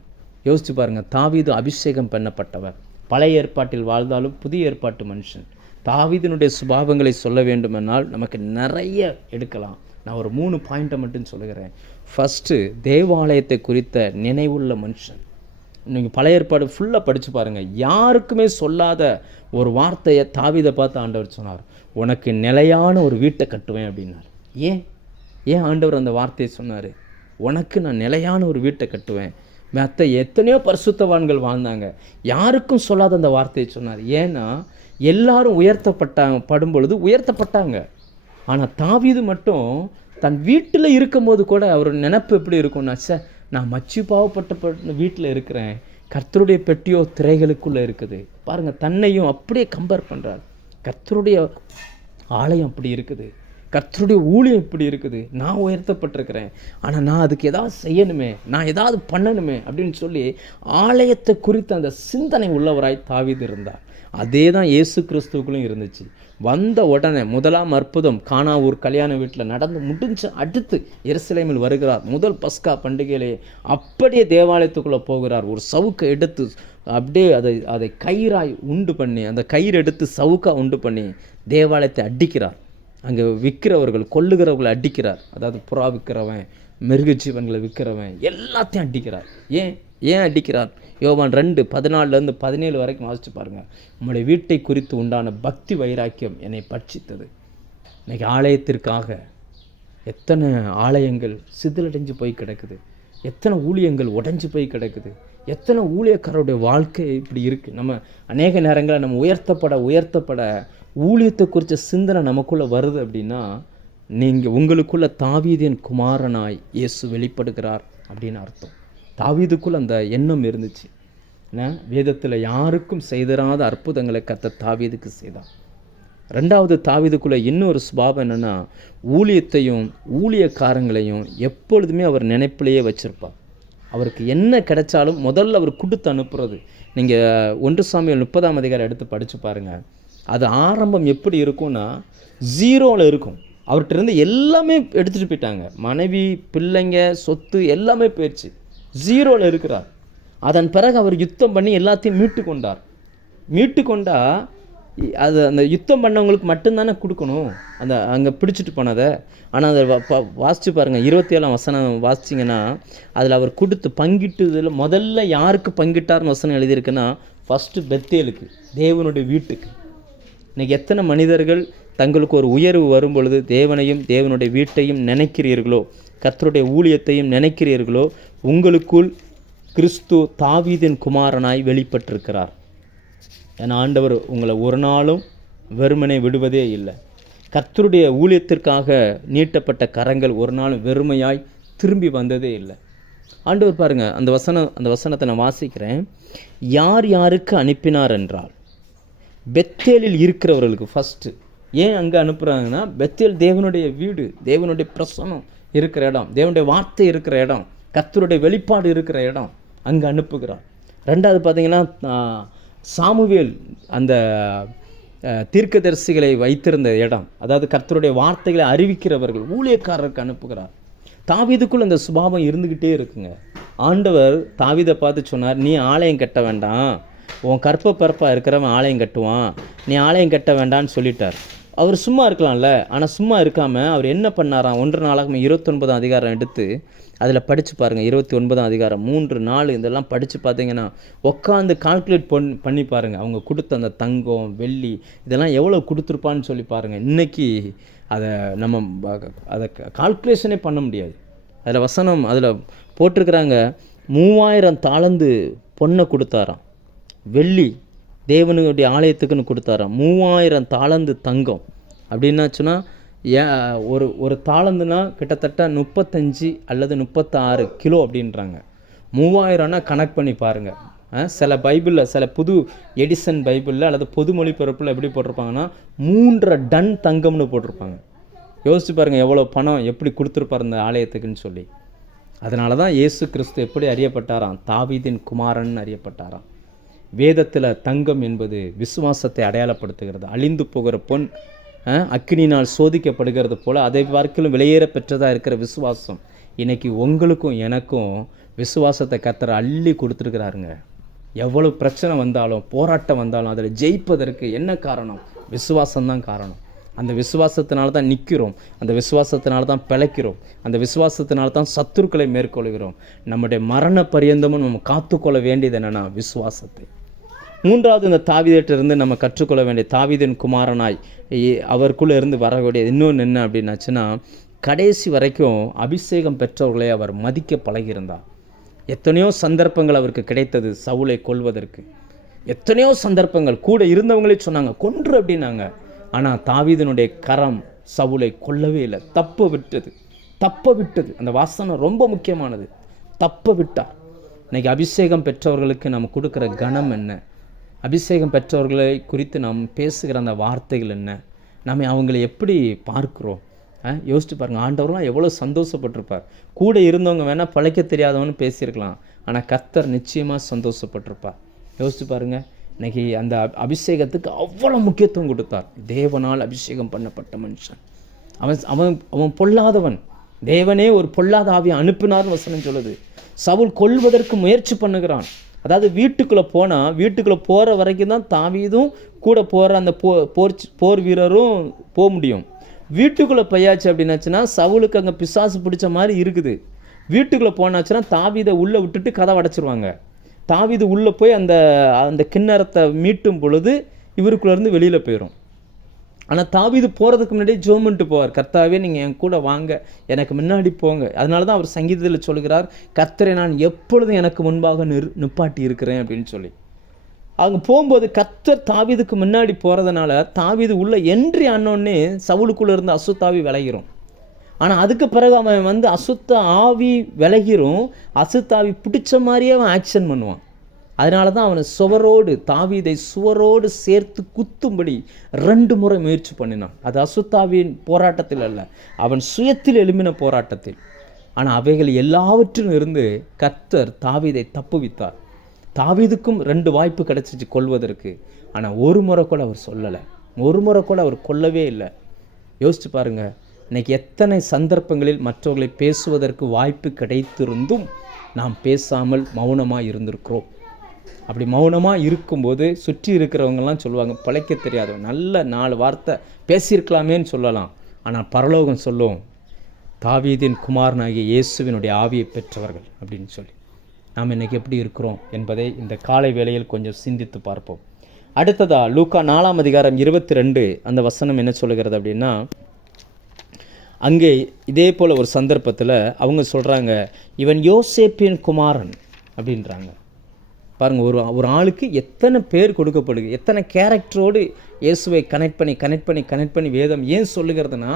யோசிச்சு பாருங்கள், தாவீது அபிஷேகம் பண்ணப்பட்டவர். பழைய ஏற்பாட்டில் வாழ்ந்தாலும் புதிய ஏற்பாட்டு மனுஷன். தாவீதினுடைய சுபாவங்களை சொல்ல வேண்டுமென்றால் நமக்கு நிறைய எடுக்கலாம். நான் ஒரு 3 பாயிண்ட்டை மட்டும் சொல்லுகிறேன். ஃபஸ்ட்டு, தேவாலயத்தை குறித்த நினைவுள்ள மனுஷன். நீங்கள் பழைய ஏற்பாடு ஃபுல்லாக படித்து பாருங்கள், யாருக்குமே சொல்லாத ஒரு வார்த்தையை தாவீதை பார்த்து ஆண்டவர் சொன்னார், உனக்கு நிலையான ஒரு வீட்டை கட்டுவேன் அப்படின்னார். ஏன் ஆண்டவர் அந்த வார்த்தையை சொன்னார்? உனக்கு நான் நிலையான ஒரு வீட்டை கட்டுவேன். மற்ற எத்தனையோ பரிசுத்தவான்கள் வாழ்ந்தாங்க, யாருக்கும் சொல்லாத அந்த வார்த்தையை சொன்னார். ஏன்னா எல்லாரும் படும் பொழுது உயர்த்தப்பட்டாங்க. ஆனால் தாவீது மட்டும் தன் வீட்டில் இருக்கும்போது கூட அவர் நினைப்பு எப்படி இருக்கும்னா, நான் மச்சி பாவப்பட்ட வீட்டில் இருக்கிறேன், கர்த்தருடைய பெட்டியோ திரைகளுக்குள்ளே இருக்குது. பாருங்கள், தன்னையும் அப்படியே கம்பேர் பண்ணுறார். கர்த்தருடைய ஆலயம் அப்படி இருக்குது, கர்த்தருடைய ஊழியம் இப்படி இருக்குது, நான் உயர்த்தப்பட்டிருக்கிறேன், ஆனால் நான் அதுக்கு ஏதாவது செய்யணுமே, நான் ஏதாவது பண்ணணுமே அப்படின்னு சொல்லி ஆலயத்தை குறித்த அந்த சிந்தனை உள்ளவராய் தாவீது இருந்தார். அதே தான் இயேசு கிறிஸ்துவுக்குள்ளும் இருந்துச்சு. வந்த உடனே முதலாம் அற்புதம் கானா ஊர் கல்யாண வீட்டில் நடந்து முடிஞ்ச அடுத்து எருசலேமில் வருகிறார். முதல் பஸ்கா பண்டிகையிலே அப்படியே தேவாலயத்துக்குள்ளே போகிறார். ஒரு சவுக்கை எடுத்து அப்படியே அதை கயிறாய் உண்டு பண்ணி, அந்த கயிறு எடுத்து சவுக்காக உண்டு பண்ணி தேவாலயத்தை அடிக்கிறார். அங்கே விற்கிறவர்கள், கொல்லுகிறவர்களை அடிக்கிறார். அதாவது புறா விற்கிறவன், மிருக ஜீவன்களை விற்கிறவன் எல்லாத்தையும் அடிக்கிறார். ஏன் அடிக்கிறார்? யோவான் 2:14-17 வரைக்கும் வாசிச்சு பாருங்கள். உங்களுடைய வீட்டை குறித்து உண்டான பக்தி வைராக்கியம் என்னை பட்சித்தது. இன்றைக்கி ஆலயத்திற்காக எத்தனை ஆலயங்கள் சிதிலடைஞ்சு போய் கிடக்குது, எத்தனை ஊழியங்கள் உடைஞ்சு போய் கிடக்குது, எத்தனை ஊழியக்காரருடைய வாழ்க்கை இப்படி இருக்குது. நம்ம அநேக நேரங்களில் நம்ம உயர்த்தப்பட ஊழியத்தை குறித்த சிந்தனை நமக்குள்ளே வருது அப்படின்னா, உங்களுக்குள்ள தாவீதின் குமாரனாய் இயேசு வெளிப்படுகிறார் அப்படின்னு அர்த்தம். தாவீதுக்குள்ள அந்த எண்ணம் இருந்துச்சு. வேதத்தில் யாருக்கும் செய்திராத அற்புதங்களை கர்த்தர் தாவீதுக்கு செய்தார். 2வது, தாவீதுக்குள்ள இன்னொரு சுபாவம் என்னென்னா, ஊழியத்தையும் ஊழியக்காரங்களையும் எப்பொழுதுமே அவர் நினைப்பிலேயே வச்சுருப்பார். அவருக்கு என்ன கிடைச்சாலும் முதல்ல அவர் கொடுத்து அனுப்புறது. நீங்கள் 1 சாமுவேல் 30ஆம் அதிகாரம் எடுத்து படித்து பாருங்கள். அது ஆரம்பம் எப்படி இருக்கும்னா, 0ல் இருக்கும். அவர்கிட்ட இருந்து எல்லாமே எடுத்துகிட்டு போயிட்டாங்க. மனைவி, பிள்ளைங்க, சொத்து எல்லாமே போயிடுச்சு. 0ல் இருக்கிறார். அதன் பிறகு அவர் யுத்தம் பண்ணி எல்லாத்தையும் மீட்டு கொண்டா அது அந்த யுத்தம் பண்ணவங்களுக்கு மட்டும்தானே கொடுக்கணும், அந்த அங்கே பிடிச்சிட்டு போனதை. ஆனால் அதை வாசித்து பாருங்கள், 27ஆம் வசனம் வாசிச்சிங்கன்னா அதில் அவர் கொடுத்து பங்கிட்டதில் முதல்ல யாருக்கு பங்கிட்டார்னு வசனம் எழுதியிருக்குன்னா, ஃபஸ்ட்டு பெத்தேலுக்கு, தேவனுடைய வீட்டுக்கு. இன்றைக்கி எத்தனை மனிதர்கள் தங்களுக்கு ஒரு உயர்வு வரும் பொழுது தேவனையும் தேவனுடைய வீட்டையும் நினைக்கிறீர்களோ, கர்த்தருடைய ஊழியத்தையும் நினைக்கிறீர்களோ, உங்களுக்குள் கிறிஸ்து தாவீதின் குமாரனாய் வெளிப்பட்டிருக்கிறார். ஏன்னா ஆண்டவர் உங்களை ஒரு நாளும் வெறுமனே விடுவதே இல்லை. கர்த்தருடைய ஊழியத்திற்காக நீட்டப்பட்ட கரங்கள் ஒரு நாள் வெறுமையாய் திரும்பி வந்ததே இல்லை. ஆண்டவர் பாருங்க, அந்த வசனத்தை நான் வாசிக்கிறேன். யார் யாருக்கு அனுப்பினார் என்றால் பெத்தேலில் இருக்கிறவர்களுக்கு. ஃபஸ்ட்டு ஏன் அங்கே அனுப்புகிறாங்கன்னா, பெத்தேல் தேவனுடைய வீடு, தேவனுடைய பிரசனம் இருக்கிற இடம், தேவனுடைய வார்த்தை இருக்கிற இடம், கர்த்தருடைய வெளிப்பாடு இருக்கிற இடம், அங்கே அனுப்புகிறார். ரெண்டாவது பார்த்தீங்கன்னா, சாமுவேல் அந்த தீர்க்கதரிசிகளை வைத்திருந்த இடம், அதாவது கர்த்தருடைய வார்த்தைகளை அறிவிக்கிறவர்கள், ஊழியக்காரருக்கு அனுப்புகிறார். தாவீதுக்குள் அந்த சுபாவம் இருந்துக்கிட்டே இருக்குங்க. ஆண்டவர் தாவீதை பார்த்து சொன்னார், நீ ஆலயம் கட்ட வேண்டாம், உன் கற்ப பரப்பாக இருக்கிறவன் ஆலயம் கட்டுவான், நீ ஆலயம் கட்ட வேண்டான்னு சொல்லிட்டார். அவர் சும்மா இருக்கலாம்ல, ஆனால் சும்மா இருக்காமல் அவர் என்ன பண்ணாராம்? 1 நாளாகமம் 29 அதிகாரம் எடுத்து அதில் படித்து பாருங்கள். 29 அதிகாரம் 3, 4 இதெல்லாம் படித்து பார்த்தீங்கன்னா உட்காந்து கால்குலேட் பண்ணி பாருங்கள். அவங்க கொடுத்த அந்த தங்கம் வெள்ளி இதெல்லாம் எவ்வளோ கொடுத்துருப்பான்னு சொல்லி பாருங்கள். இன்றைக்கி அதை நம்ம அதை கால்குலேஷனே பண்ண முடியாது. அதில் வசனம் அதில் போட்டிருக்கிறாங்க, 3000 தாலந்து பொண்ணை கொடுத்தாராம், வெள்ளி தேவனுடைய ஆலயத்துக்குன்னு கொடுத்தாராம், 3000 தாலந்து தங்கம். அப்படின்னாச்சுன்னா ஒரு தாளந்துனா கிட்டத்தட்ட 35 அல்லது 36 கிலோ அப்படின்றாங்க. 3000னா கணக்கு பண்ணி பாருங்கள். சில பைபிளில், சில புது எடிசன் பைபிளில் அல்லது பொது மொழிபெயர்ப்பில் எப்படி போட்டிருப்பாங்கன்னா 3.5 டன் தங்கம்னு போட்டிருப்பாங்க. யோசிச்சு பாருங்கள் எவ்வளோ பணம் எப்படி கொடுத்துருப்பார் இந்த ஆலயத்துக்குன்னு சொல்லி. அதனால தான் இயேசு கிறிஸ்து எப்படி அறியப்பட்டாராம்? தாவீதின் குமாரன் அறியப்பட்டாராம். வேதத்தில் தங்கம் என்பது விசுவாசத்தை அடையாளப்படுத்துகிறது. அழிந்து போகிற பொன் அக்கினினால் சோதிக்கப்படுகிறது போல் அதை பார்க்கலும் விலையேற பெற்றதாக இருக்கிற விசுவாசம் இன்றைக்கி உங்களுக்கும் எனக்கும் விசுவாசத்தை கர்த்தர் அள்ளி கொடுத்துருக்கிறாருங்க. எவ்வளோ பிரச்சனை வந்தாலும், போராட்டம் வந்தாலும் அதில் ஜெயிப்பதற்கு என்ன காரணம்? விசுவாசம்தான் காரணம். அந்த விசுவாசத்தினால தான் நிற்கிறோம், அந்த விசுவாசத்தினால தான் பிழைக்கிறோம், அந்த விசுவாசத்தினால தான் சத்துருக்களை மேற்கொள்கிறோம். நம்முடைய மரண பரியந்தமும் நம்ம காத்துக்கொள்ள வேண்டியது என்னென்னா விசுவாசத்தை. மூன்றாவது, இந்த தாவீதிலிருந்து நம்ம கற்றுக்கொள்ள வேண்டிய, தாவீதின் குமாரனாய் அவருக்குள்ளே இருந்து வரக்கூடியது இன்னொன்று என்ன அப்படின்னாச்சுன்னா, கடைசி வரைக்கும் அபிஷேகம் பெற்றவர்களை அவர் மதிக்க பழகியிருந்தார். எத்தனையோ சந்தர்ப்பங்கள் அவருக்கு கிடைத்தது சவுலை கொல்வதற்கு. எத்தனையோ சந்தர்ப்பங்கள் கூட இருந்தவங்களே சொன்னாங்க கொன்று அப்படின்னாங்க. ஆனால் தாவீதினுடைய கரம் சவுலை கொல்லவே இல்லை, தப்ப விட்டது. அந்த வாசனம் ரொம்ப முக்கியமானது, தப்ப விட்டார். இன்னைக்கு அபிஷேகம் பெற்றவர்களுக்கு நம்ம கொடுக்குற கணம் என்ன? அபிஷேகம் பெற்றவர்களை குறித்து நாம் பேசுகிற அந்த வார்த்தைகள் என்ன? நம்ம அவங்களை எப்படி பார்க்குறோம்? யோசிச்சு பாருங்கள். ஆண்டவரெலாம் எவ்வளோ சந்தோஷப்பட்டிருப்பார். கூட இருந்தவங்க வேணால் பழைக்க தெரியாதவன்னு பேசியிருக்கலாம், ஆனால் கர்த்தர் நிச்சயமாக சந்தோஷப்பட்டிருப்பார். யோசிச்சு பாருங்கள். இன்றைக்கி அந்த அபிஷேகத்துக்கு அவ்வளோ முக்கியத்துவம் கொடுத்தார். தேவனால் அபிஷேகம் பண்ணப்பட்ட மனுஷன். அவன் பொல்லாதவன். தேவனே ஒரு பொல்லாத ஆவியை அனுப்பினார்னு வசனம் சொல்லுது. சவுல் கொல்வதற்கு முயற்சி பண்ணுகிறான். அதாவது வீட்டுக்குள்ளே போகிற வரைக்கும் தான் தாவீதும் கூட போகிற அந்த போர் வீரரும் போக முடியும். வீட்டுக்குள்ளே போயாச்சு அப்படின்னாச்சுன்னா சவுலுக்கு அங்கே பிசாசு பிடிச்ச மாதிரி இருக்குது. வீட்டுக்குள்ளே போனாச்சுன்னா தாவீதை உள்ளே விட்டுட்டு கதவை அடைச்சிருவாங்க. தாவீது உள்ளே போய் அந்த கிண்ணறத்தை மீட்டும் பொழுது இவருக்குள்ளேருந்து வெளியில் போயிடும். ஆனால் தாவீது போகிறதுக்கு முன்னாடியே ஜோமென்ட்டு போவார், கர்த்தாவே நீங்கள் என் கூட வாங்க, எனக்கு முன்னாடி போங்க. அதனால தான் அவர் சங்கீதத்தில் சொல்கிறார், கர்த்தரை நான் எப்பொழுதும் எனக்கு முன்பாக நிப்பாட்டி இருக்கிறேன் அப்படின்னு சொல்லி. அவங்க போகும்போது கர்த்தர் தாவீதுக்கு முன்னாடி போகிறதுனால தாவீது உள்ள என்ட்ரி ஆனோடனே சவுலுக்குள்ளே இருந்து அசுத்தாவி விலகிரும். ஆனால் அதுக்கு பிறகு அவன் அசுத்த ஆவி விலகிரும், அசுத்தாவி பிடிச்ச மாதிரியே அவன் ஆக்ஷன் பண்ணுவான். அதனால தான் அவனை தாவீதை சுவரோடு சேர்த்து குத்தும்படி 2 முறை முயற்சி பண்ணினான். அது அசுத்தாவின் போராட்டத்தில் அல்ல, அவன் சுயத்தில் எழும்பின போராட்டத்தில். ஆனால் அவைகள் எல்லாவற்றிலும் இருந்து கர்த்தர் தாவீதை தப்புவித்தார். தாவீதுக்கும் 2 வாய்ப்பு கிடைச்சிச்சு கொல்வதற்கு. ஆனால் ஒரு முறை கூட அவர் சொல்லலை, ஒரு முறை கூட அவர் கொல்லவே இல்லை. யோசிச்சு பாருங்க, இன்னைக்கு எத்தனை சந்தர்ப்பங்களில் மற்றவர்களை பேசுவதற்கு வாய்ப்பு கிடைத்திருந்தும் நாம் பேசாமல் மௌனமாக இருந்திருக்கிறோம். அப்படி மௌனமாக இருக்கும்போது சுற்றி இருக்கிறவங்கெல்லாம் சொல்லுவாங்க, பிழைக்க தெரியாதவங்க, நல்ல 4 வார்த்தை பேசியிருக்கலாமேன்னு சொல்லலாம். ஆனால் பரலோகம் சொல்லும், தாவீதின் குமாரனாகிய இயேசுவினுடைய ஆவியை பெற்றவர்கள் அப்படின்னு சொல்லி. நாம் இன்றைக்கி எப்படி இருக்கிறோம் என்பதை இந்த காலை வேளையில் கொஞ்சம் சிந்தித்து பார்ப்போம். அடுத்ததா லூக்கா 4 அதிகாரம் 22 அந்த வசனம் என்ன சொல்லுகிறது அப்படின்னா, அங்கே இதே போல் ஒரு சந்தர்ப்பத்தில் அவங்க சொல்கிறாங்க, இவன் யோசேப்பின் குமாரன் அப்படின்றாங்க. பாருங்கள், ஒரு ஆளுக்கு எத்தனை பேர் கொடுக்கப்படுது, எத்தனை கேரக்டரோடு இயேசுவை கனெக்ட் பண்ணி வேதம் ஏன் சொல்லுகிறதுனா,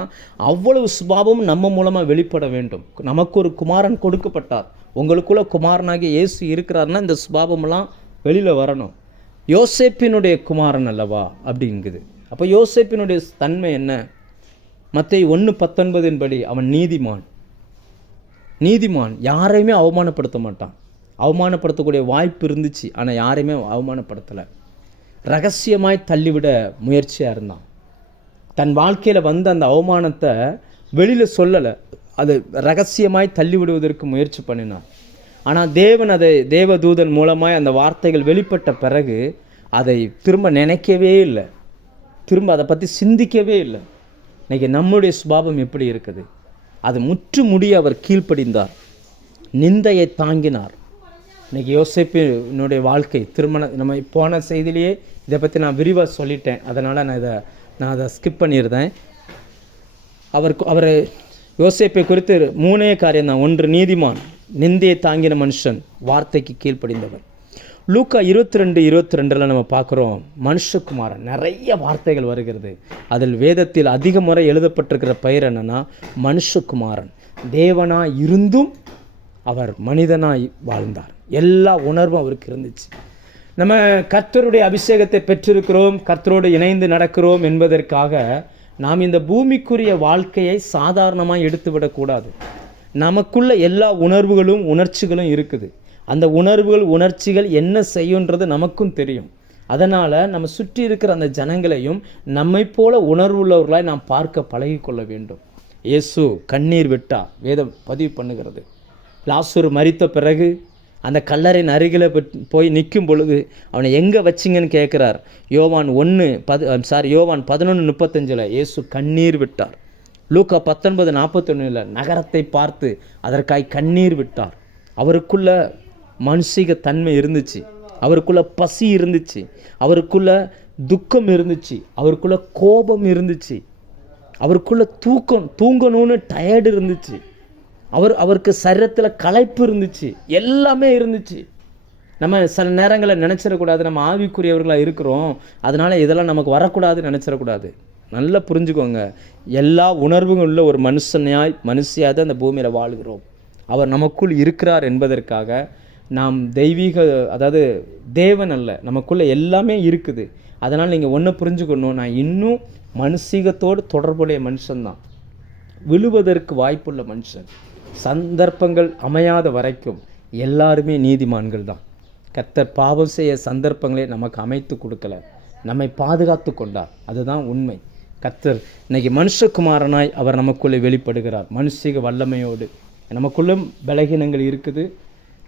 அவ்வளவு சுபாவமும் நம்ம மூலமாக வெளிப்பட வேண்டும். நமக்கு ஒரு குமாரன் கொடுக்கப்பட்டார், உங்களுக்குள்ள குமாரனாகிய இயேசு இருக்கிறாருன்னா இந்த சுபாவமெல்லாம் வெளியில் வரணும். யோசேப்பினுடைய குமாரன் அல்லவா அப்படிங்குது. அப்போ யோசேப்பினுடைய தன்மை என்ன? மத்தேயு 1:19 படி அவன் நீதிமான், யாரையுமே அவமானப்படுத்த மாட்டான். அவமானப்படுத்தக்கூடிய வாய்ப்பு இருந்துச்சு, ஆனால் யாரையுமே அவமானப்படுத்தலை. ரகசியமாய் தள்ளிவிட முயற்சியாக இருந்தான். தன் வாழ்க்கையில் வந்த அந்த அவமானத்தை வெளியில் சொல்லலை, அது ரகசியமாய் தள்ளிவிடுவதற்கு முயற்சி பண்ணினான். ஆனால் தேவன் அதை தேவதூதன் மூலமாய் அந்த வார்த்தைகள் வெளிப்பட்ட பிறகு அதை திரும்ப நினைக்கவே இல்லை, திரும்ப அதை பற்றி சிந்திக்கவே இல்லை. இன்றைக்கி நம்முடைய சுபாவம் எப்படி இருக்குது? அது முற்று முடிய அவர் கீழ்ப்படிந்தார், நிந்தையை தாங்கினார். இன்றைக்கி யோசேப்பினுடைய வாழ்க்கை நம்ம போன செய்தியிலேயே இதை பற்றி நான் விரிவாக சொல்லிட்டேன், அதனால் நான் அதை ஸ்கிப் பண்ணியிருந்தேன். அவர் யோசேப்பை குறித்து 3 காரியம்தான். 1, நீதிமான், நிந்தையை தாங்கின மனுஷன், வார்த்தைக்கு கீழ்ப்படிந்தவர். லூக்கா 22:22 நம்ம பார்க்குறோம், மனுஷகுமாரன். நிறைய வார்த்தைகள் வருகிறது. அதில் வேதத்தில் அதிக முறை எழுதப்பட்டிருக்கிற பெயர் என்னன்னா மனுஷகுமாரன். தேவனாய் இருந்தும் அவர் மனிதனாய் வாழ்ந்தார். எல்லா உணர்வும் அவருக்கு இருந்துச்சு. நம்ம கர்த்தருடைய அபிஷேகத்தை பெற்றிருக்கிறோம், கர்த்தரோடு இணைந்து நடக்கிறோம் என்பதற்காக நாம் இந்த பூமிக்குரிய வாழ்க்கையை சாதாரணமாக எடுத்துவிடக்கூடாது. நமக்குள்ள எல்லா உணர்வுகளும் உணர்ச்சிகளும் இருக்குது. அந்த உணர்வுகள் உணர்ச்சிகள் என்ன செய்யுன்றது நமக்கும் தெரியும். அதனால் நம்ம சுற்றி இருக்கிற அந்த ஜனங்களையும் நம்மை போல உணர்வுள்ளவர்களாய் நாம் பார்க்க பழகி கொள்ள வேண்டும். இயேசு கண்ணீர் விட்டார், வேதம் பதிவு பண்ணுகிறது. லாசரு மரித்த பிறகு அந்த கல்லறையின் அருகில் போய் நிற்கும் பொழுது அவனை எங்கே வச்சிங்கன்னு கேட்குறார். யோவான் 11:35 இயேசு கண்ணீர் விட்டார். லூக்கா 19:41 நகரத்தை பார்த்து அதற்காய் கண்ணீர் விட்டார். அவருக்குள்ள மானசீக தன்மை இருந்துச்சு, அவருக்குள்ள பசி இருந்துச்சு, அவருக்குள்ள துக்கம் இருந்துச்சு, அவருக்குள்ள கோபம் இருந்துச்சு, அவருக்குள்ள தூங்கணும்னு டயர்டு இருந்துச்சு, அவருக்கு சரீரத்தில் களைப்பு இருந்துச்சு, எல்லாமே இருந்துச்சு. நம்ம சில நேரங்களில் நினச்சிடக்கூடாது, நம்ம ஆவிக்குரியவர்களாக இருக்கிறோம், அதனால் இதெல்லாம் நமக்கு வரக்கூடாதுன்னு நினச்சிடக்கூடாது. நல்லா புரிஞ்சுக்கோங்க, எல்லா உணர்வுகளும் உள்ள ஒரு மனுஷியாக தான் அந்த பூமியில் வாழ்கிறோம். அவர் நமக்குள் இருக்கிறார் என்பதற்காக நாம் தெய்வீக, அதாவது தேவன் அல்ல, நமக்குள்ளே எல்லாமே இருக்குது. அதனால் நீங்கள் ஒன்று புரிஞ்சுக்கணும், நான் இன்னும் மனுஷீகத்தோடு தொடர்புடைய மனுஷன்தான், விழுவதற்கு வாய்ப்புள்ள மனுஷன். சந்தர்ப்பங்கள் அமையாத வரைக்கும் எல்லாருமே நீதிமான்கள் தான். கர்த்தர் பாவம் செய்ய சந்தர்ப்பங்களே நமக்கு அமைத்து கொடுக்கல, நம்மை பாதுகாத்து கொண்டார். அதுதான் உண்மை. கர்த்தர் இன்னைக்கு மனுஷகுமாரனாய் அவர் நமக்குள்ளே வெளிப்படுகிறார், மனுஷீக வல்லமையோடு. நமக்குள்ளும் பலகீனங்கள் இருக்குது,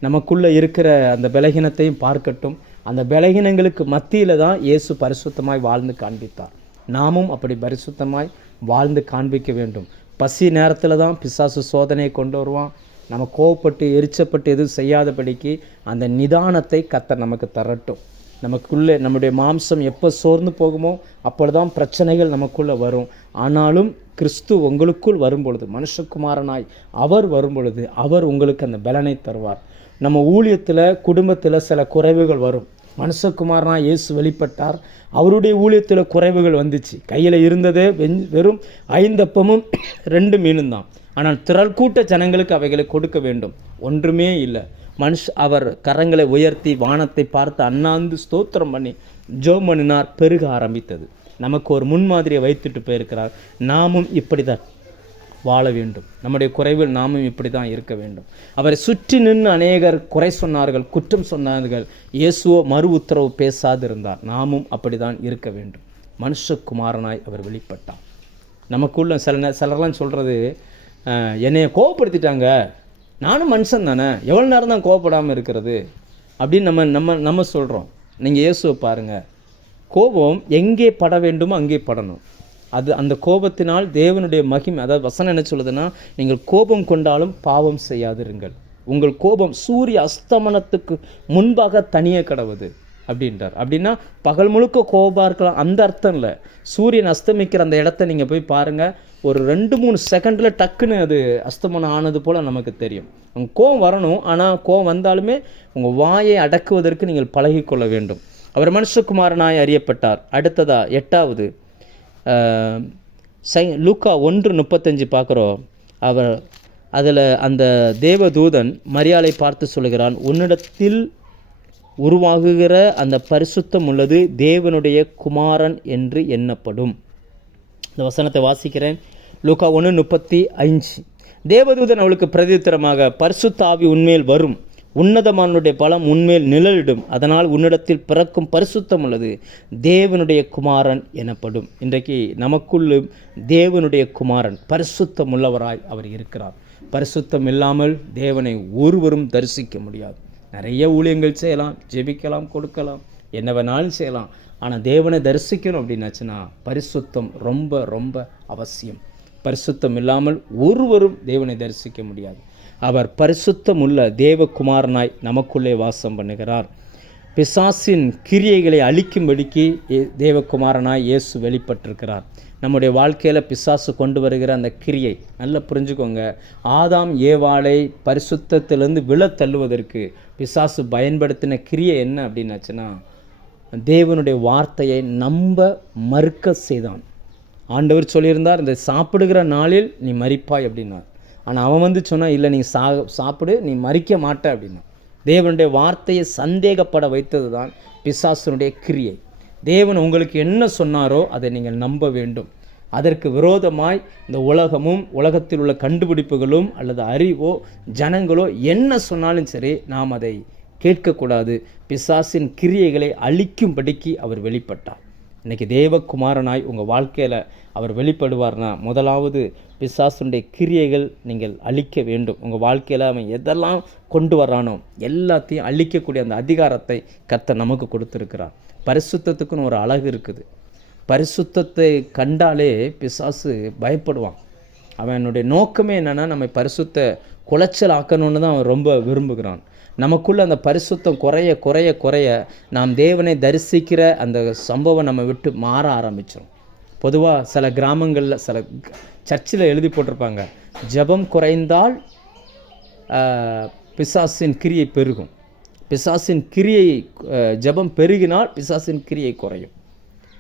நமக்குள்ளே இருக்கிற அந்த பலகீனத்தையும் பார்க்கட்டும். அந்த பலகீனங்களுக்கு மத்தியில் தான் இயேசு பரிசுத்தமாய் வாழ்ந்து காண்பித்தார். நாமும் அப்படி பரிசுத்தமாய் வாழ்ந்து காண்பிக்க வேண்டும். பசி நேரத்தில் தான் பிசாசு சோதனையை கொண்டு வருவான். நம்ம கோவப்பட்டு எரிச்சப்பட்டு எதுவும் செய்யாதபடிக்கு அந்த நிதானத்தை கர்த்தர் நமக்கு தரட்டும். நமக்குள்ளே நம்முடைய மாம்சம் எப்போ சோர்ந்து போகுமோ அப்பொழுதுதான் பிரச்சனைகள் நமக்குள்ளே வரும். ஆனாலும் கிறிஸ்து உங்களுக்குள் வரும்பொழுது, மனுஷகுமாரனாய் அவர் வரும்பொழுது அவர் உங்களுக்கு அந்த பலனை தருவார். நம்ம ஊழியத்தில் குடும்பத்தில் சில குறைவுகள் வரும். மனுஷகுமாரனாய் இயேசு வெளிப்பட்டார், அவருடைய ஊழியத்தில் குறைவுகள் வந்துச்சு. கையில் இருந்ததே வெறும் 5 அப்பமும் 2 மீனும் தான். ஆனால் திரள் கூட்ட ஜனங்களுக்கு அவைகளை கொடுக்க வேண்டும், ஒன்றுமே இல்லை. அவர் கரங்களை உயர்த்தி வானத்தை பார்த்து அண்ணாந்து ஸ்தோத்திரம் பண்ணி ஜெபம் பண்ணினார், பெருக ஆரம்பித்தது. நமக்கு ஒரு முன்மாதிரியை வைத்துட்டு போயிருக்கிறார். நாமும் இப்படி தான் வாழ வேண்டும், நம்முடைய குறைவில் நாமும் இப்படி தான் இருக்க வேண்டும். அவரை சுற்றி நின்று அநேகர் குறை சொன்னார்கள், குற்றம் சொன்னார்கள். இயேசுவோ மறு உத்தரவு பேசாது இருந்தார். நாமும் அப்படி தான் இருக்க வேண்டும். மனுஷகுமாரனாய் அவர் வெளிப்பட்டார். நமக்குள்ள சிலர்லாம் சொல்கிறது, என்னைய கோவப்படுத்திட்டாங்க, நானும் மனுஷன் தானே, எவ்வளோ நேரம் தான் கோவப்படாமல் இருக்கிறது அப்படின்னு நம்ம சொல்கிறோம். நீங்கள் இயேசுவை பாருங்கள், கோபம் எங்கே பட வேண்டுமோ அங்கே படணும். அந்த கோபத்தினால் தேவனுடைய மகிமை, அதாவது வசனம் என்ன சொல்லுதுன்னா, நீங்கள் கோபம் கொண்டாலும் பாவம் செய்யாதிருங்கள். உங்கள் கோபம் சூரிய அஸ்தமனத்துக்கு முன்பாக தனியே கடவுது. அப்படின்றார். அப்படின்னா பகல் முழுக்க கோபமாக இருக்கலாம் அந்த அர்த்தம் இல்லை. சூரியன் அஸ்தமிக்கிற அந்த இடத்த நீங்கள் போய் பாருங்கள், ஒரு 2-3 செகண்டில் டக்குன்னு அது அஸ்தமனம் ஆனது போல் நமக்கு தெரியும். உங்கள் கோபம் வரணும், ஆனால் கோபம் வந்தாலுமே உங்கள் வாயை அடக்குவதற்கு நீங்கள் பழகிக்கொள்ள வேண்டும். அவர் மனுஷகுமாரனாய் அறியப்பட்டார். அடுத்ததா 8வது லூக்கா 1:35 பார்க்குறோம். அவர் அதில் அந்த தேவதூதன் மரியாளை பார்த்து சொல்கிறான், உன்னிடத்தில் உருவாகுகிற அந்த பரிசுத்தம் உள்ளது தேவனுடைய குமாரன் என்று எண்ணப்படும். இந்த வசனத்தை வாசிக்கிறேன். லூக்கா 1:35. தேவதூதன் அவளுக்கு பிரதித்திரமாக, பரிசுத்த ஆவி உன்மேல் வரும், உன்னதமானுடைய பலம் உன்மேல் நிழலிடும், அதனால் உன்னிடத்தில் பிறக்கும் பரிசுத்தம் உள்ளது தேவனுடைய குமாரன் எனப்படும். இன்றைக்கு நமக்குள்ளும் தேவனுடைய குமாரன் பரிசுத்தம் உள்ளவராய் அவர் இருக்கிறார். பரிசுத்தம் இல்லாமல் தேவனை ஒருவரும் தரிசிக்க முடியாது. நிறைய ஊழியங்கள் செய்யலாம், ஜெபிக்கலாம், கொடுக்கலாம், என்ன வேணாலும் செய்யலாம். ஆனால் தேவனை தரிசிக்கணும் அப்படின்னாச்சுன்னா பரிசுத்தம் ரொம்ப ரொம்ப அவசியம். பரிசுத்தம் இல்லாமல் ஒருவரும் தேவனை தரிசிக்க முடியாது. அவர் பரிசுத்தம் உள்ள தேவகுமாரனாய் நமக்குள்ளே வாசம் பண்ணுகிறார். பிசாசின் கிரியைகளை அழிக்கும்படிக்கு தேவகுமாரனாய் இயேசு வெளிப்பட்டிருக்கிறார். நம்முடைய வாழ்க்கையில் பிசாசு கொண்டு வருகிற அந்த கிரியை நல்லா புரிஞ்சுக்கோங்க. ஆதாம் ஏவாளை பரிசுத்தத்திலிருந்து விழ தள்ளுவதற்கு பிசாசு பயன்படுத்தின கிரியை என்ன அப்படின்னாச்சுன்னா, தேவனுடைய வார்த்தையை நம்ப மறுக்க செய்தான். ஆண்டவர் சொல்லியிருந்தார், இந்த சாப்பிடுகிற நாளில் நீ மரிப்பாய் அப்படின்னார். ஆனால் அவன் சொன்னான், இல்லை நீ சாப்பிடு, நீ மரிக்க மாட்ட அப்படின்னா. தேவனுடைய வார்த்தையை சந்தேகப்பட வைத்தது தான் பிசாசனுடைய கிரியை. தேவன் உங்களுக்கு என்ன சொன்னாரோ அதை நீங்கள் நம்ப வேண்டும். அதற்கு விரோதமாய் இந்த உலகமும் உலகத்தில் உள்ள கண்டுபிடிப்புகளும் அல்லது அறிவோ ஜனங்களோ என்ன சொன்னாலும் சரி, நாம் அதை கேட்கக்கூடாது. பிசாசின் கிரியைகளை அழிக்கும்படிக்கு அவர் வெளிப்பட்டார். இன்றைக்கி தேவகுமாரனாய் உங்கள் வாழ்க்கையில் அவர் வெளிப்படுவார்னா, முதலாவது பிசாசுடைய கிரியைகள் நீங்கள் அழிக்க வேண்டும். உங்கள் வாழ்க்கையில் அவன் எதெல்லாம் கொண்டு வரானோ எல்லாத்தையும் அழிக்கக்கூடிய அந்த அதிகாரத்தை கர்த்தர் நமக்கு கொடுத்துருக்கிறார். பரிசுத்தத்துக்குன்னு ஒரு அழகு இருக்குது. பரிசுத்தத்தை கண்டாலே பிசாசு பயப்படுவான். அவனுடைய நோக்கமே என்னென்னா, நம்ம பரிசுத்த குலைச்சல் ஆக்கணும்னு தான் அவன் ரொம்ப விரும்புகிறான். நமக்குள்ளே அந்த பரிசுத்தம் குறைய குறைய குறைய நாம் தேவனை தரிசிக்கிற அந்த சம்பவம் நம்ம விட்டு மாற ஆரம்பித்தோம். பொதுவாக சில கிராமங்களில் சில சர்ச்சில் எழுதி போட்டிருப்பாங்க, ஜெபம் குறைந்தால் பிசாசின் கிரியை பெருகும், பிசாசின் கிரியை ஜெபம் பெருகினால் பிசாசின் கிரியை குறையும்.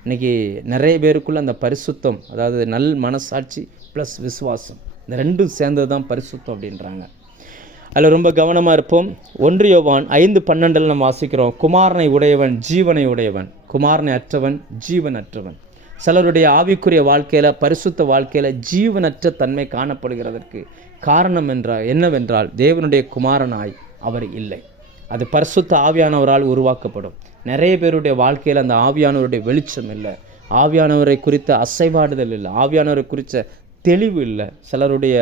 இன்றைக்கி நிறைய பேருக்குள்ளே அந்த பரிசுத்தம், அதாவது நல் மனசாட்சி ப்ளஸ் விசுவாசம், இந்த ரெண்டும் சேர்ந்தது தான் பரிசுத்தம் அப்படின்றாங்க. அதில் ரொம்ப கவனமாக இருப்போம். 1 யோவான் 5:12 நம்ம வாசிக்கிறோம், குமாரனை உடையவன் ஜீவனை உடையவன், குமாரனை அற்றவன் ஜீவன் அற்றவன். சிலருடைய ஆவிக்குரிய வாழ்க்கையில், பரிசுத்த வாழ்க்கையில் ஜீவனற்ற தன்மை காணப்படுகிறதற்கு காரணம் என்னவென்றால் தேவனுடைய குமாரனாய் அவர் இல்லை. அது பரிசுத்த ஆவியானவரால் உருவாக்கப்படும். நிறைய பேருடைய வாழ்க்கையில் அந்த ஆவியானவருடைய வெளிச்சம் இல்லை, ஆவியானவரை குறித்த அசைவாடுதல் இல்லை, ஆவியானவரை குறித்த தெளிவு இல்லை. சிலருடைய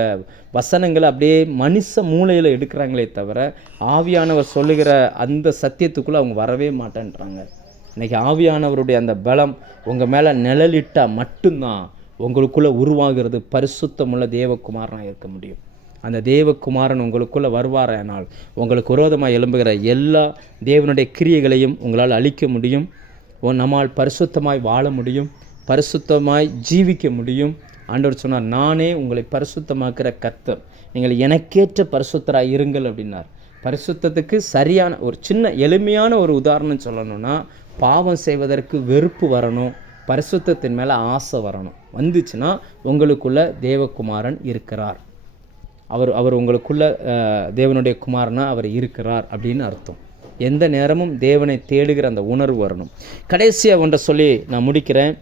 வசனங்களை அப்படியே மனுஷ மூளையில் எடுக்கிறாங்களே தவிர ஆவியானவர் சொல்லுகிற அந்த சத்தியத்துக்குள்ளே அவங்க வரவே மாட்டேன்றாங்க. இன்றைக்கி ஆவியானவருடைய அந்த பலம் உங்கள் மேலே நிழலிட்டால் மட்டும்தான் உங்களுக்குள்ளே உருவாகிறது பரிசுத்தமுள்ள தேவகுமாரனாக இருக்க முடியும். அந்த தேவகுமாரன் உங்களுக்குள்ளே வருவாரானால் உங்களுக்கு விரோதமாக எழும்புகிற எல்லா தேவனுடைய கிரியைகளையும் உங்களால் அழிக்க முடியும். நம்மால் பரிசுத்தமாய் வாழ முடியும், பரிசுத்தமாய் ஜீவிக்க முடியும். ஆண்டவர் சொன்னார், நானே உங்களை பரிசுத்தமாக்குற கர்த்தர், நீங்கள் எனக்கேற்ற பரிசுத்தராக இருங்கள் அப்படின்னார். பரிசுத்தத்துக்கு சரியான ஒரு சின்ன எளிமையான ஒரு உதாரணம் சொல்லணும்னா, பாவம் செய்வதற்கு வெறுப்பு வரணும், பரிசுத்தத்தின் மேலே ஆசை வரணும். வந்துச்சுன்னா உங்களுக்குள்ள தேவகுமாரன் இருக்கிறார், அவர் உங்களுக்குள்ள தேவனுடைய குமாரனா அவர் இருக்கிறார் அப்படின்னு அர்த்தம். எந்த நேரமும் தேவனை தேடுகிற அந்த உணர்வு வரணும். கடைசியாக ஒன்றை சொல்லி நான் முடிக்கிறேன்.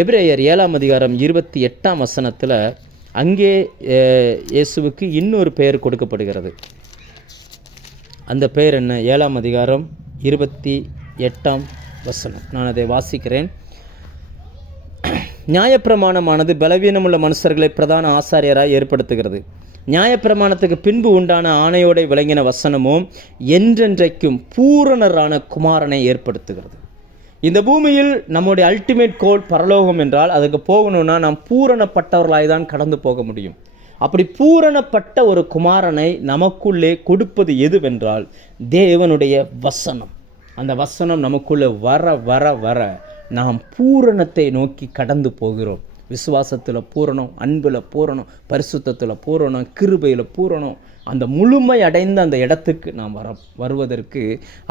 எபிரேயர் 7:28 அங்கே இயேசுவுக்கு இன்னொரு பெயர் கொடுக்கப்படுகிறது. அந்த பெயர் என்ன? 7:28 நான் அதை வாசிக்கிறேன். நியாயப்பிரமாணமானது பலவீனமுள்ள மனுஷர்களை பிரதான ஆசாரியராக ஏற்படுத்துகிறது. நியாயப்பிரமாணத்துக்கு பின்பு உண்டான ஆணையோடு விளங்கின வசனமும் என்றென்றைக்கும் பூரணரான குமாரனை ஏற்படுத்துகிறது. இந்த பூமியில் நம்முடைய அல்டிமேட் கோல் பரலோகம் என்றால் அதுக்கு போகணும்னா நாம் பூரணப்பட்டவர்களாய் தான் கடந்து போக முடியும். அப்படி பூரணப்பட்ட ஒரு குமாரனை நமக்குள்ளே கொடுப்பது எதுவென்றால் தேவனுடைய வசனம். அந்த வசனம் நமக்குள்ளே வர வர வர நாம் பூரணத்தை நோக்கி கடந்து போகிறோம். விசுவாசத்தில் பூரணம், அன்பில் பூரணம், பரிசுத்தத்தில் பூரணம், கிருபையில் பூரணம். அந்த முழுமை அடைந்த அந்த இடத்துக்கு நாம் வருவதற்கு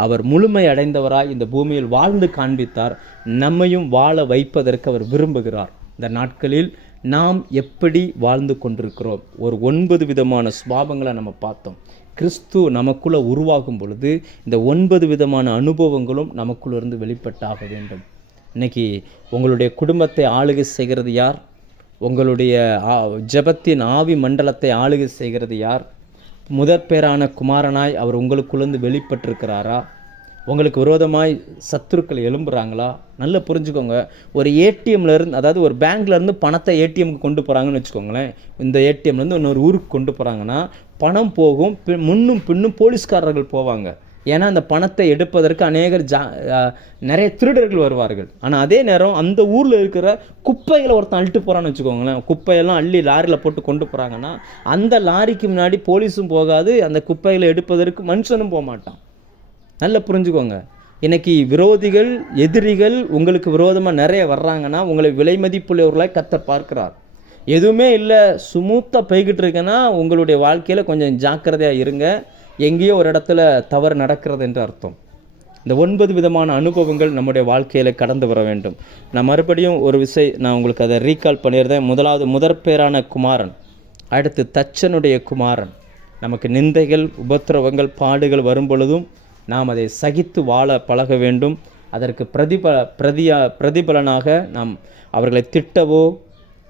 அவர் முழுமை அடைந்தவராய் இந்த பூமியில் வாழ்ந்து காண்பித்தார். நம்மையும் வாழ வைப்பதற்கு அவர் விரும்புகிறார். இந்த நாட்களில் நாம் எப்படி வாழ்ந்து கொண்டிருக்கிறோம்? ஒரு 9 விதமான சுபாவங்களை நம்ம பார்த்தோம். கிறிஸ்து நமக்குள்ளே உருவாகும் பொழுது இந்த 9 விதமான அனுபவங்களும் நமக்குள்ளிருந்து வெளிப்பட்டாக வேண்டும். இன்றைக்கி உங்களுடைய குடும்பத்தை ஆளுகை செய்கிறது யார்? உங்களுடைய ஜெபத்தின் ஆவி மண்டலத்தை ஆளுகை செய்கிறது யார்? முதற்பேரான குமாரனாய் அவர் உங்களுக்குள்ளேருந்து வெளிப்பட்டிருக்கிறாரா? உங்களுக்கு விரோதமாய் சத்துருக்கள் எழும்புறாங்களா? நல்லா புரிஞ்சுக்கோங்க. ஒரு ஏடிஎம்லேருந்து, அதாவது ஒரு பேங்க்லேருந்து பணத்தை ஏடிஎம்க்கு கொண்டு போகிறாங்கன்னு வச்சுக்கோங்களேன். இந்த ஏடிஎம்லேருந்து இன்னொரு ஊருக்கு கொண்டு போகிறாங்கன்னா பணம் போகும், முன்னும் பின்னும் போலீஸ்காரர்கள் போவாங்க. ஏன்னா அந்த பணத்தை எடுப்பதற்கு அநேகர் நிறைய திருடர்கள் வருவார்கள். ஆனால் அதே நேரம் அந்த ஊரில் இருக்கிற குப்பைகளை ஒருத்தன் அள்ளிட்டு போகிறான்னு வச்சுக்கோங்களேன். குப்பையெல்லாம் அள்ளி லாரியில் போட்டு கொண்டு போகிறாங்கன்னா அந்த லாரிக்கு முன்னாடி போலீஸும் போகாது, அந்த குப்பைகளை எடுப்பதற்கு மனுஷனும் போக மாட்டான். நல்லா புரிஞ்சுக்கோங்க. இன்றைக்கி விரோதிகள், எதிரிகள் உங்களுக்கு விரோதமாக நிறைய வர்றாங்கன்னா உங்களை விலை மதிப்புள்ளவர்களாக கர்த்தர் பார்க்கிறார். எதுவுமே இல்லை, சுமூத்தாக போய்கிட்டு இருக்குன்னா உங்களுடைய வாழ்க்கையில் கொஞ்சம் ஜாக்கிரதையாக இருங்க. எங்கேயோ ஒரு இடத்துல தவறு நடக்கிறது என்று அர்த்தம். இந்த 9 விதமான அனுபவங்கள் நம்முடைய வாழ்க்கையில் கடந்து வர வேண்டும். நான் மறுபடியும் ஒரு நான் உங்களுக்கு அதை ரீகால் பண்ணியிருந்தேன். முதலாவது முதற்பேரான குமாரன், அடுத்து தச்சனுடைய குமாரன். நமக்கு நிந்தைகள், உபத்திரவங்கள், பாடுகள் வரும் பொழுதும் நாம் அதை சகித்து வாழ பழக வேண்டும். அதற்கு பிரதிபலனாக நாம் அவர்களை திட்டவோ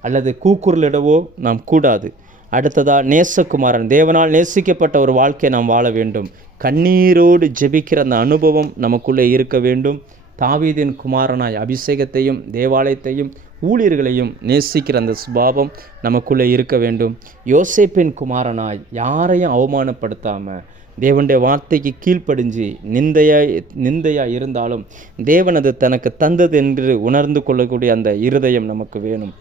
அல்லது கூக்குரலிடவோ நாம் கூடாது. அடுத்ததாக நேசகுமாரன், தேவனால் நேசிக்கப்பட்ட ஒரு வாழ்க்கையை நாம் வாழ வேண்டும். கண்ணீரோடு ஜெபிக்கிற அந்த அனுபவம் நமக்குள்ளே இருக்க வேண்டும். தாவீதின் குமாரனாய் அபிஷேகத்தையும் தேவாலயத்தையும் ஊழியர்களையும் நேசிக்கிற அந்த சுபாவம் நமக்குள்ளே இருக்க வேண்டும். யோசேப்பின் குமாரனாய் யாரையும் அவமானப்படுத்தாமல் தேவனுடைய வார்த்தைக்கு கீழ்ப்படிஞ்சு நிந்தையாக இருந்தாலும் தேவன் அது தனக்கு தந்தது என்று உணர்ந்து கொள்ளக்கூடிய அந்த இருதயம் நமக்கு வேணும்.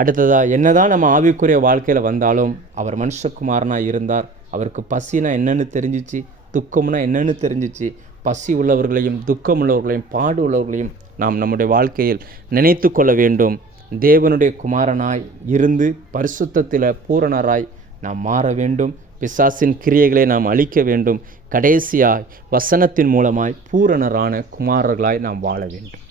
அடுத்ததாக என்னதான் நம்ம ஆவிக்குரிய வாழ்க்கையில் வந்தாலும் அவர் மனுஷகுமாரனாக இருந்தார். அவருக்கு பசினா என்னென்னு தெரிஞ்சிச்சு, துக்கம்னா என்னென்னு தெரிஞ்சிச்சு. பசி உள்ளவர்களையும் துக்கம் உள்ளவர்களையும் பாடு உள்ளவர்களையும் நாம் நம்முடைய வாழ்க்கையில் நினைத்து கொள்ள வேண்டும். தேவனுடைய குமாரனாய் இருந்து பரிசுத்தத்தில் பூரணராய் நாம் மாற வேண்டும். பிசாசின் கிரியைகளை நாம் அழிக்க வேண்டும். கடைசியாய் வசனத்தின் மூலமாய் பூரணரான குமாரர்களாய் நாம் வாழ வேண்டும்.